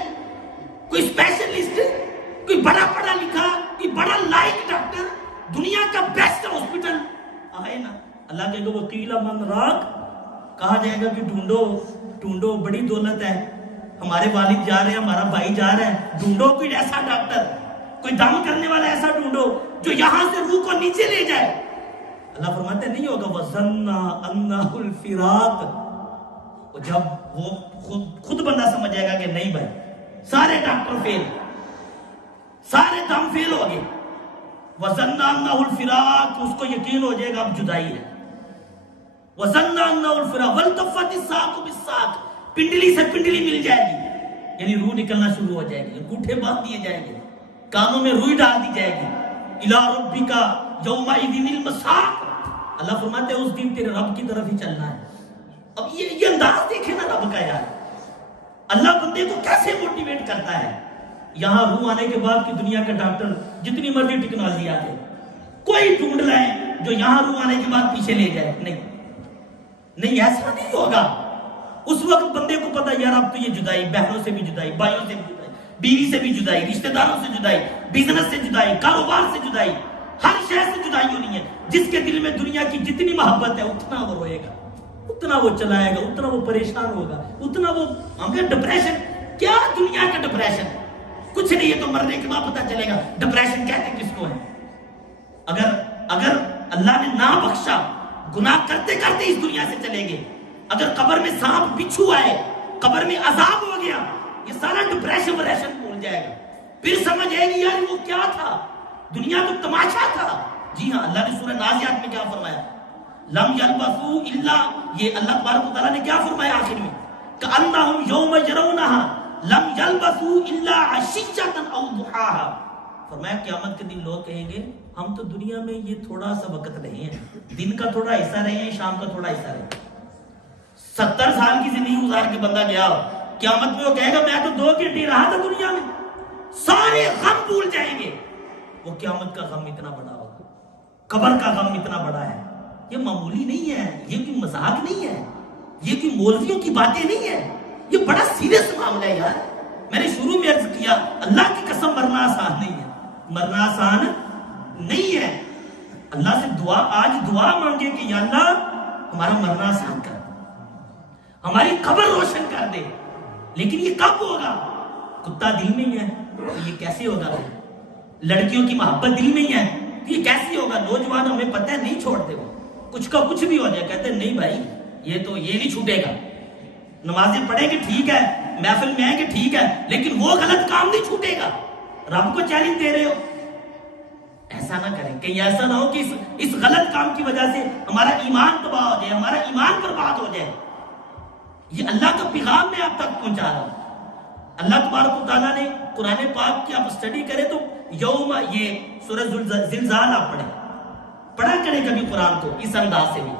کوئی اسپیشلسٹ, کوئی بڑا پڑھا لکھا, کوئی بڑا لائق ڈاکٹر, دنیا کا بیسٹ ہاسپٹل آئے نا, اللہ کہے گا وقیل من راق, کہا جائے گا کہ ڈھونڈو, بڑی دولت ہے, ہمارے والد جا رہے ہیں, ہمارا بھائی جا رہا ہے, ڈھونڈو کوئی ایسا ڈاکٹر, کوئی دم کرنے والا ایسا ڈھونڈو جو یہاں سے روح کو نیچے لے جائے. اللہ فرماتے ہیں نہیں ہوگا. وَظَنَّ أَنَّهُ الْفِرَاقُ, جب وہ خود بندہ سمجھ جائے گا کہ نہیں بھائی, سارے ڈاکٹر فیل, سارے دم فیل ہو گئے. وَظَنَّ أَنَّهُ الْفِرَاقُ, اس کو یقین ہو جائے گا اب جدائی ہے. وَظَنَّ أَنَّهُ الْفِرَاقُ وَالْتَفَّتِ السَّاقُ بِالسَّاقِ, پنڈلی سے پنڈلی مل جائے گی, یعنی روح نکلنا شروع ہو جائے گی, انگوٹھے باندھ دیے جائیں گے, کانوں میں روئی ڈال دی جائے گی. اِلَىٰ رَبِّكَ يَوْمَئِذٍ الْمَسَاقُ, اللہ فرماتے ہیں اس دن تیرے رب کی طرف ہی چلنا ہے. اب یہ انداز دیکھیں نا رب کا یار, اللہ بندے کو کیسے موٹیویٹ کرتا ہے. یہاں روح آنے کے بعد کی دنیا کے ڈاکٹر جتنی مرضی ٹیکنالوجی آ جائے, کوئی ڈھونڈ لائے جو یہاں روح آنے کے بعد پیچھے لے جائے, نہیں ایسا نہیں ہوگا. اس وقت بندے کو پتا یار اب تو یہ جدائی, بہنوں سے بھی جدائی, بھائیوں سے بھی جدائی, بیوی سے بھی جدائی, رشتہ داروں سے جدائی, بزنس سے جدائی, کاروبار سے جدائی, ہر شے سے جدائی ہونی ہے. جس کے دل میں دنیا کی جتنی محبت ہے اتنا وہ روئے گا, اتنا وہ چلائے گا, اتنا وہ پریشان ہوگا, اتنا وہ ڈپریشن. کیا دنیا کا ڈپریشن, کچھ نہیں ہے, تو مرنے کے بعد پتا چلے گا ڈپریشن کہتے کس کو ہے. اگر اللہ نے نہ بخشا, گناہ کرتے کرتے اس دنیا سے چلے گئے, اگر قبر میں سانپ بچھو آئے, قبر میں عذاب ہو گیا, یہ سارا ڈپریشن وریشن بھول جائے گا. پھر سمجھ آئے گی یار وہ کیا تھا, دنیا تو تماشا تھا. جی ہاں, اللہ نے سورہ نازعات میں کیا فرمایا, لم یلبثوا الا, یہ اللہ تبارک و تعالیٰ نے کیا فرمایا آخر میں, کأنہم یوم یرونہا لم یلبثوا الا عشیۃ او ضحاہا. فرمایا قیامت کے دن لوگ کہیں گے ہم تو دنیا میں یہ تھوڑا سا وقت رہے ہیں, دن کا تھوڑا حصہ رہے ہیں, شام کا تھوڑا حصہ رہے ہیں. 70 سال کی زندگی گزار کے بندہ گیا, قیامت میں وہ کہے گا میں تو 2 گھنٹے رہا تھا دنیا میں, سارے غم بھول جائیں گے. وہ قیامت کا غم اتنا بڑا ہوگا, قبر کا غم اتنا بڑا ہے, یہ معمولی نہیں ہے, یہ کوئی مذاق نہیں ہے, یہ کوئی مولویوں کی باتیں نہیں ہے, یہ بڑا سیریس معاملہ ہے یار. میں نے شروع میں عرض کیا اللہ کی قسم مرنا آسان نہیں ہے, مرنا آسان نہیں ہے. اللہ سے آج دعا مانگے کہ یا اللہ ہمارا مرنا آسان کر, ہماری قبر روشن کر دے. لیکن یہ کب ہوگا, کتا دل میں ہی ہے تو یہ کیسے ہوگا, لڑکیوں کی محبت دل میں ہی ہے تو یہ کیسے ہوگا. نوجوان ہمیں پتہ ہے نہیں چھوڑتے, وہ کچھ کا کچھ بھی ہو جائے کہتے ہیں نہیں بھائی یہ نہیں چھوٹے گا, نمازیں پڑھیں گے ٹھیک ہے, محفل میں آئیں گے ٹھیک ہے, لیکن وہ غلط کام نہیں چھوٹے گا. رب کو چیلنج دے رہے ہو, ایسا نہ کریں, کہیں ایسا نہ ہو کہ اس غلط کام کی وجہ سے ہمارا ایمان تباہ ہو جائے, ہمارا ایمان برباد ہو جائے. یہ اللہ کا پیغام میں آپ تک پہنچا رہا ہوں. اللہ تبارک و تعالیٰ نے قرآن پاک کی آپ اسٹڈی کریں تو یوم, یہ سورہ زلزال آپ پڑھا کریں کبھی قرآن کو اس انداز سے بھی,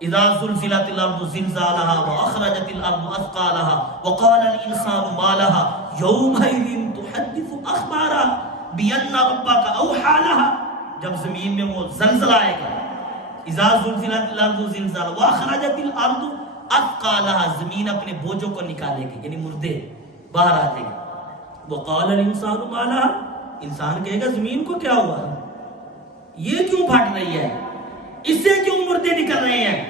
اذا زلزلت الارض زلزالها واخرجت الارض اثقالها وقال الانسان ما لها يومئذ تحدث اخبارها بان ربك اوحى لها. جب زمین میں وہ زلزلہ آئے گا, اذا زلزلت الارض زلزالها واخرجت الارض اثقالها, زمین اپنے بوجھوں کو نکالے گی, یعنی مردے باہر آ جائیں گے. وقال الانسان ما لها, انسان کہے گا زمین کو کیا ہوا, یہ کیوں پھٹ رہی ہے, اس سے کیوں مردے نکل رہے ہیں.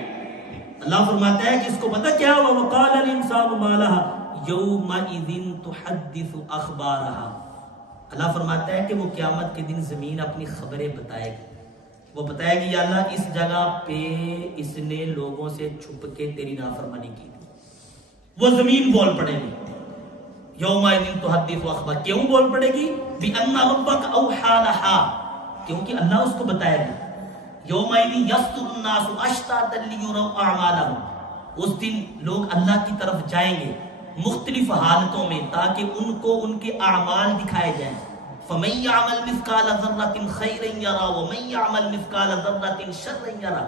اللہ فرماتا ہے کہ اس کو پتہ کیا ہوا, وقال الانسان ما لها یومئذ تحدث اخبارها. اللہ فرماتا ہے کہ وہ قیامت کے دن زمین اپنی خبریں بتائے گی, وہ بتائے گی یا اللہ اس جگہ پہ اس نے لوگوں سے چھپ کے تیری نافرمانی کی تھی. وہ زمین بول پڑے گی یومئذ تحدث اخبارها, کیوں بول پڑے گی, بان ربک اوحى لها, کیونکہ اللہ اس کو بتائے گا. یومئذ یصدر الناس اشتاتا لیروا اعمالهم, اس دن لوگ اللہ کی طرف جائیں گے مختلف حالتوں میں تاکہ ان کو ان کے اعمال دکھائے جائیں. فمن يعمل مثقال ذرة خيرا يرى ومن يعمل مثقال ذرة شرا يرى.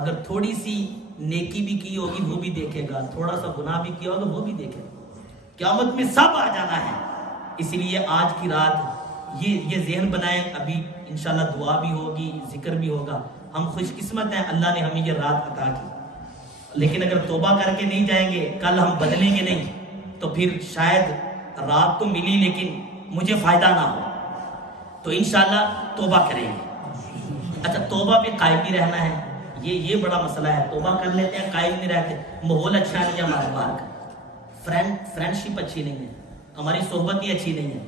اگر تھوڑی سی نیکی بھی کی ہوگی وہ بھی دیکھے گا, تھوڑا سا گناہ بھی کیا ہوگا وہ بھی دیکھے گا. قیامت میں سب آ جانا ہے, اسی لیے آج کی رات یہ ذہن بنائیں، ابھی انشاءاللہ دعا بھی ہوگی، ذکر بھی ہوگا. ہم خوش قسمت ہیں اللہ نے ہمیں یہ رات عطا کی. لیکن اگر توبہ کر کے نہیں جائیں گے، کل ہم بدلیں گے نہیں، تو پھر شاید رات تو ملی لیکن مجھے فائدہ نہ ہو. تو انشاءاللہ توبہ کریں گے. اچھا، توبہ پہ قائم نہیں رہنا ہے، یہ بڑا مسئلہ ہے. توبہ کر لیتے ہیں، قائم نہیں رہتے. ماحول اچھا نہیں ہے ہمارے بار کا، فرینڈشپ اچھی نہیں ہے، ہماری صحبت ہی اچھی نہیں ہے.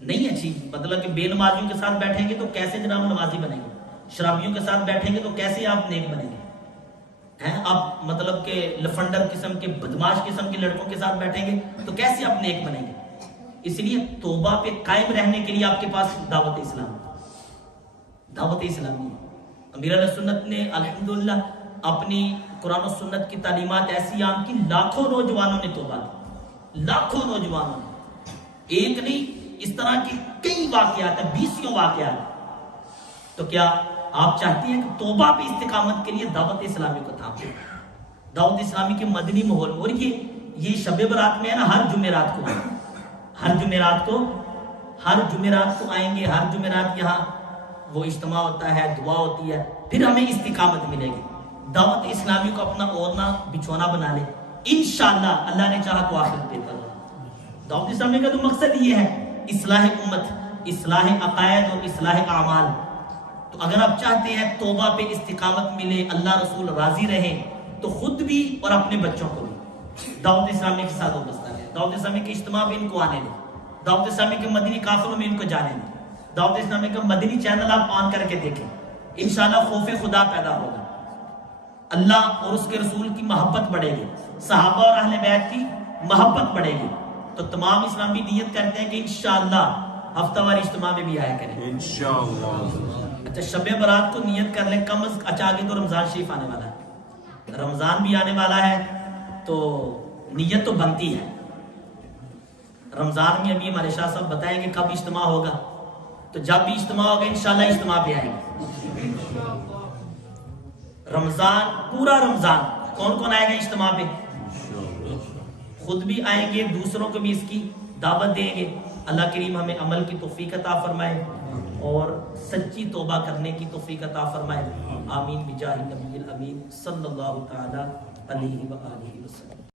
نہیں اچھی مطلب کہ بے نمازیوں کے ساتھ بیٹھیں گے تو کیسے جناب نمازی بنیں گے؟ شرابیوں کے ساتھ بیٹھیں گے تو کیسے آپ نیک بنیں گے؟ آپ مطلب کہ لفنڈر قسم کے بدماش قسم کے لڑکوں کے ساتھ بیٹھیں گے تو کیسے آپ نیک بنیں گے؟ اس لیے توبہ پہ قائم رہنے کے لیے آپ کے پاس دعوت اسلامی. امیر علیہ سنت نے الحمدللہ اپنی قرآن و سنت کی تعلیمات ایسی عام کی، لاکھوں نوجوانوں نے توبہ کی، لاکھوں نوجوانوں نے. ایک نہیں، اس طرح کے کئی واقعات ہیں، 20 واقعات. تو کیا آپ چاہتے ہیں کہ توبہ پہ استقامت کے لیے دعوت اسلامی کو تھامیں، دعوت اسلامی کے مدنی ماحول. اور یہ شب برات میں ہے نا، ہر جمعرات کو آئیں گے. ہر جمعرات یہاں وہ اجتماع ہوتا ہے، دعا ہوتی ہے، پھر ہمیں استقامت ملے گی. دعوت اسلامی کو اپنا اوڑھنا بچھونا بنا لے، انشاءاللہ اللہ نے چاہا تو آخرت بہتر ہوگا. دعوت اسلامی کا تو مقصد یہ ہے اصلاح امت، اصلاح عقائد اور اصلاح اعمال. تو اگر آپ چاہتے ہیں توبہ پہ استقامت ملے، اللہ رسول راضی رہیں، تو خود بھی اور اپنے بچوں کو بھی دعوت اسلامی کے ساتھ وابستہ رہیں. دعوت اسلامی کے اجتماع میں ان کو آنے دیں، دعوت اسلامی کے مدنی قافلوں میں ان کو جانے دیں. دعوت اسلامی کا مدنی چینل آپ آن کر کے دیکھیں، انشاءاللہ خوف خدا پیدا ہوگا، اللہ اور اس کے رسول کی محبت بڑھے گی، صحابہ اور اہل بیت کی محبت بڑھے گی. تو تمام اسلامی نیت کرتے ہیں کہ انشاءاللہ ہفتہ وار اجتماع میں بھی آیا کریں انشاءاللہ. اچھا، شب برات کو نیت کر لیں، کم از اچھا آگے تو رمضان شریف آنے والا ہے، رمضان بھی آنے والا ہے، تو نیت تو بنتی ہے. رمضان میں ابھی ہمارے شاہ صاحب بتائیں گے کب اجتماع ہوگا، تو جب بھی اجتماع ہوگا انشاءاللہ اجتماع پہ آئیں گے. رمضان، پورا رمضان کون کون آئے گا اجتماع پہ؟ خود بھی آئیں گے، دوسروں کو بھی اس کی دعوت دیں گے. اللہ کریم ہمیں عمل کی توفیق عطا فرمائے اور سچی توبہ کرنے کی توفیق عطا فرمائے. آمین بجاہ نبی الامین صلی اللہ تعالی علیہ وآلہ وسلم.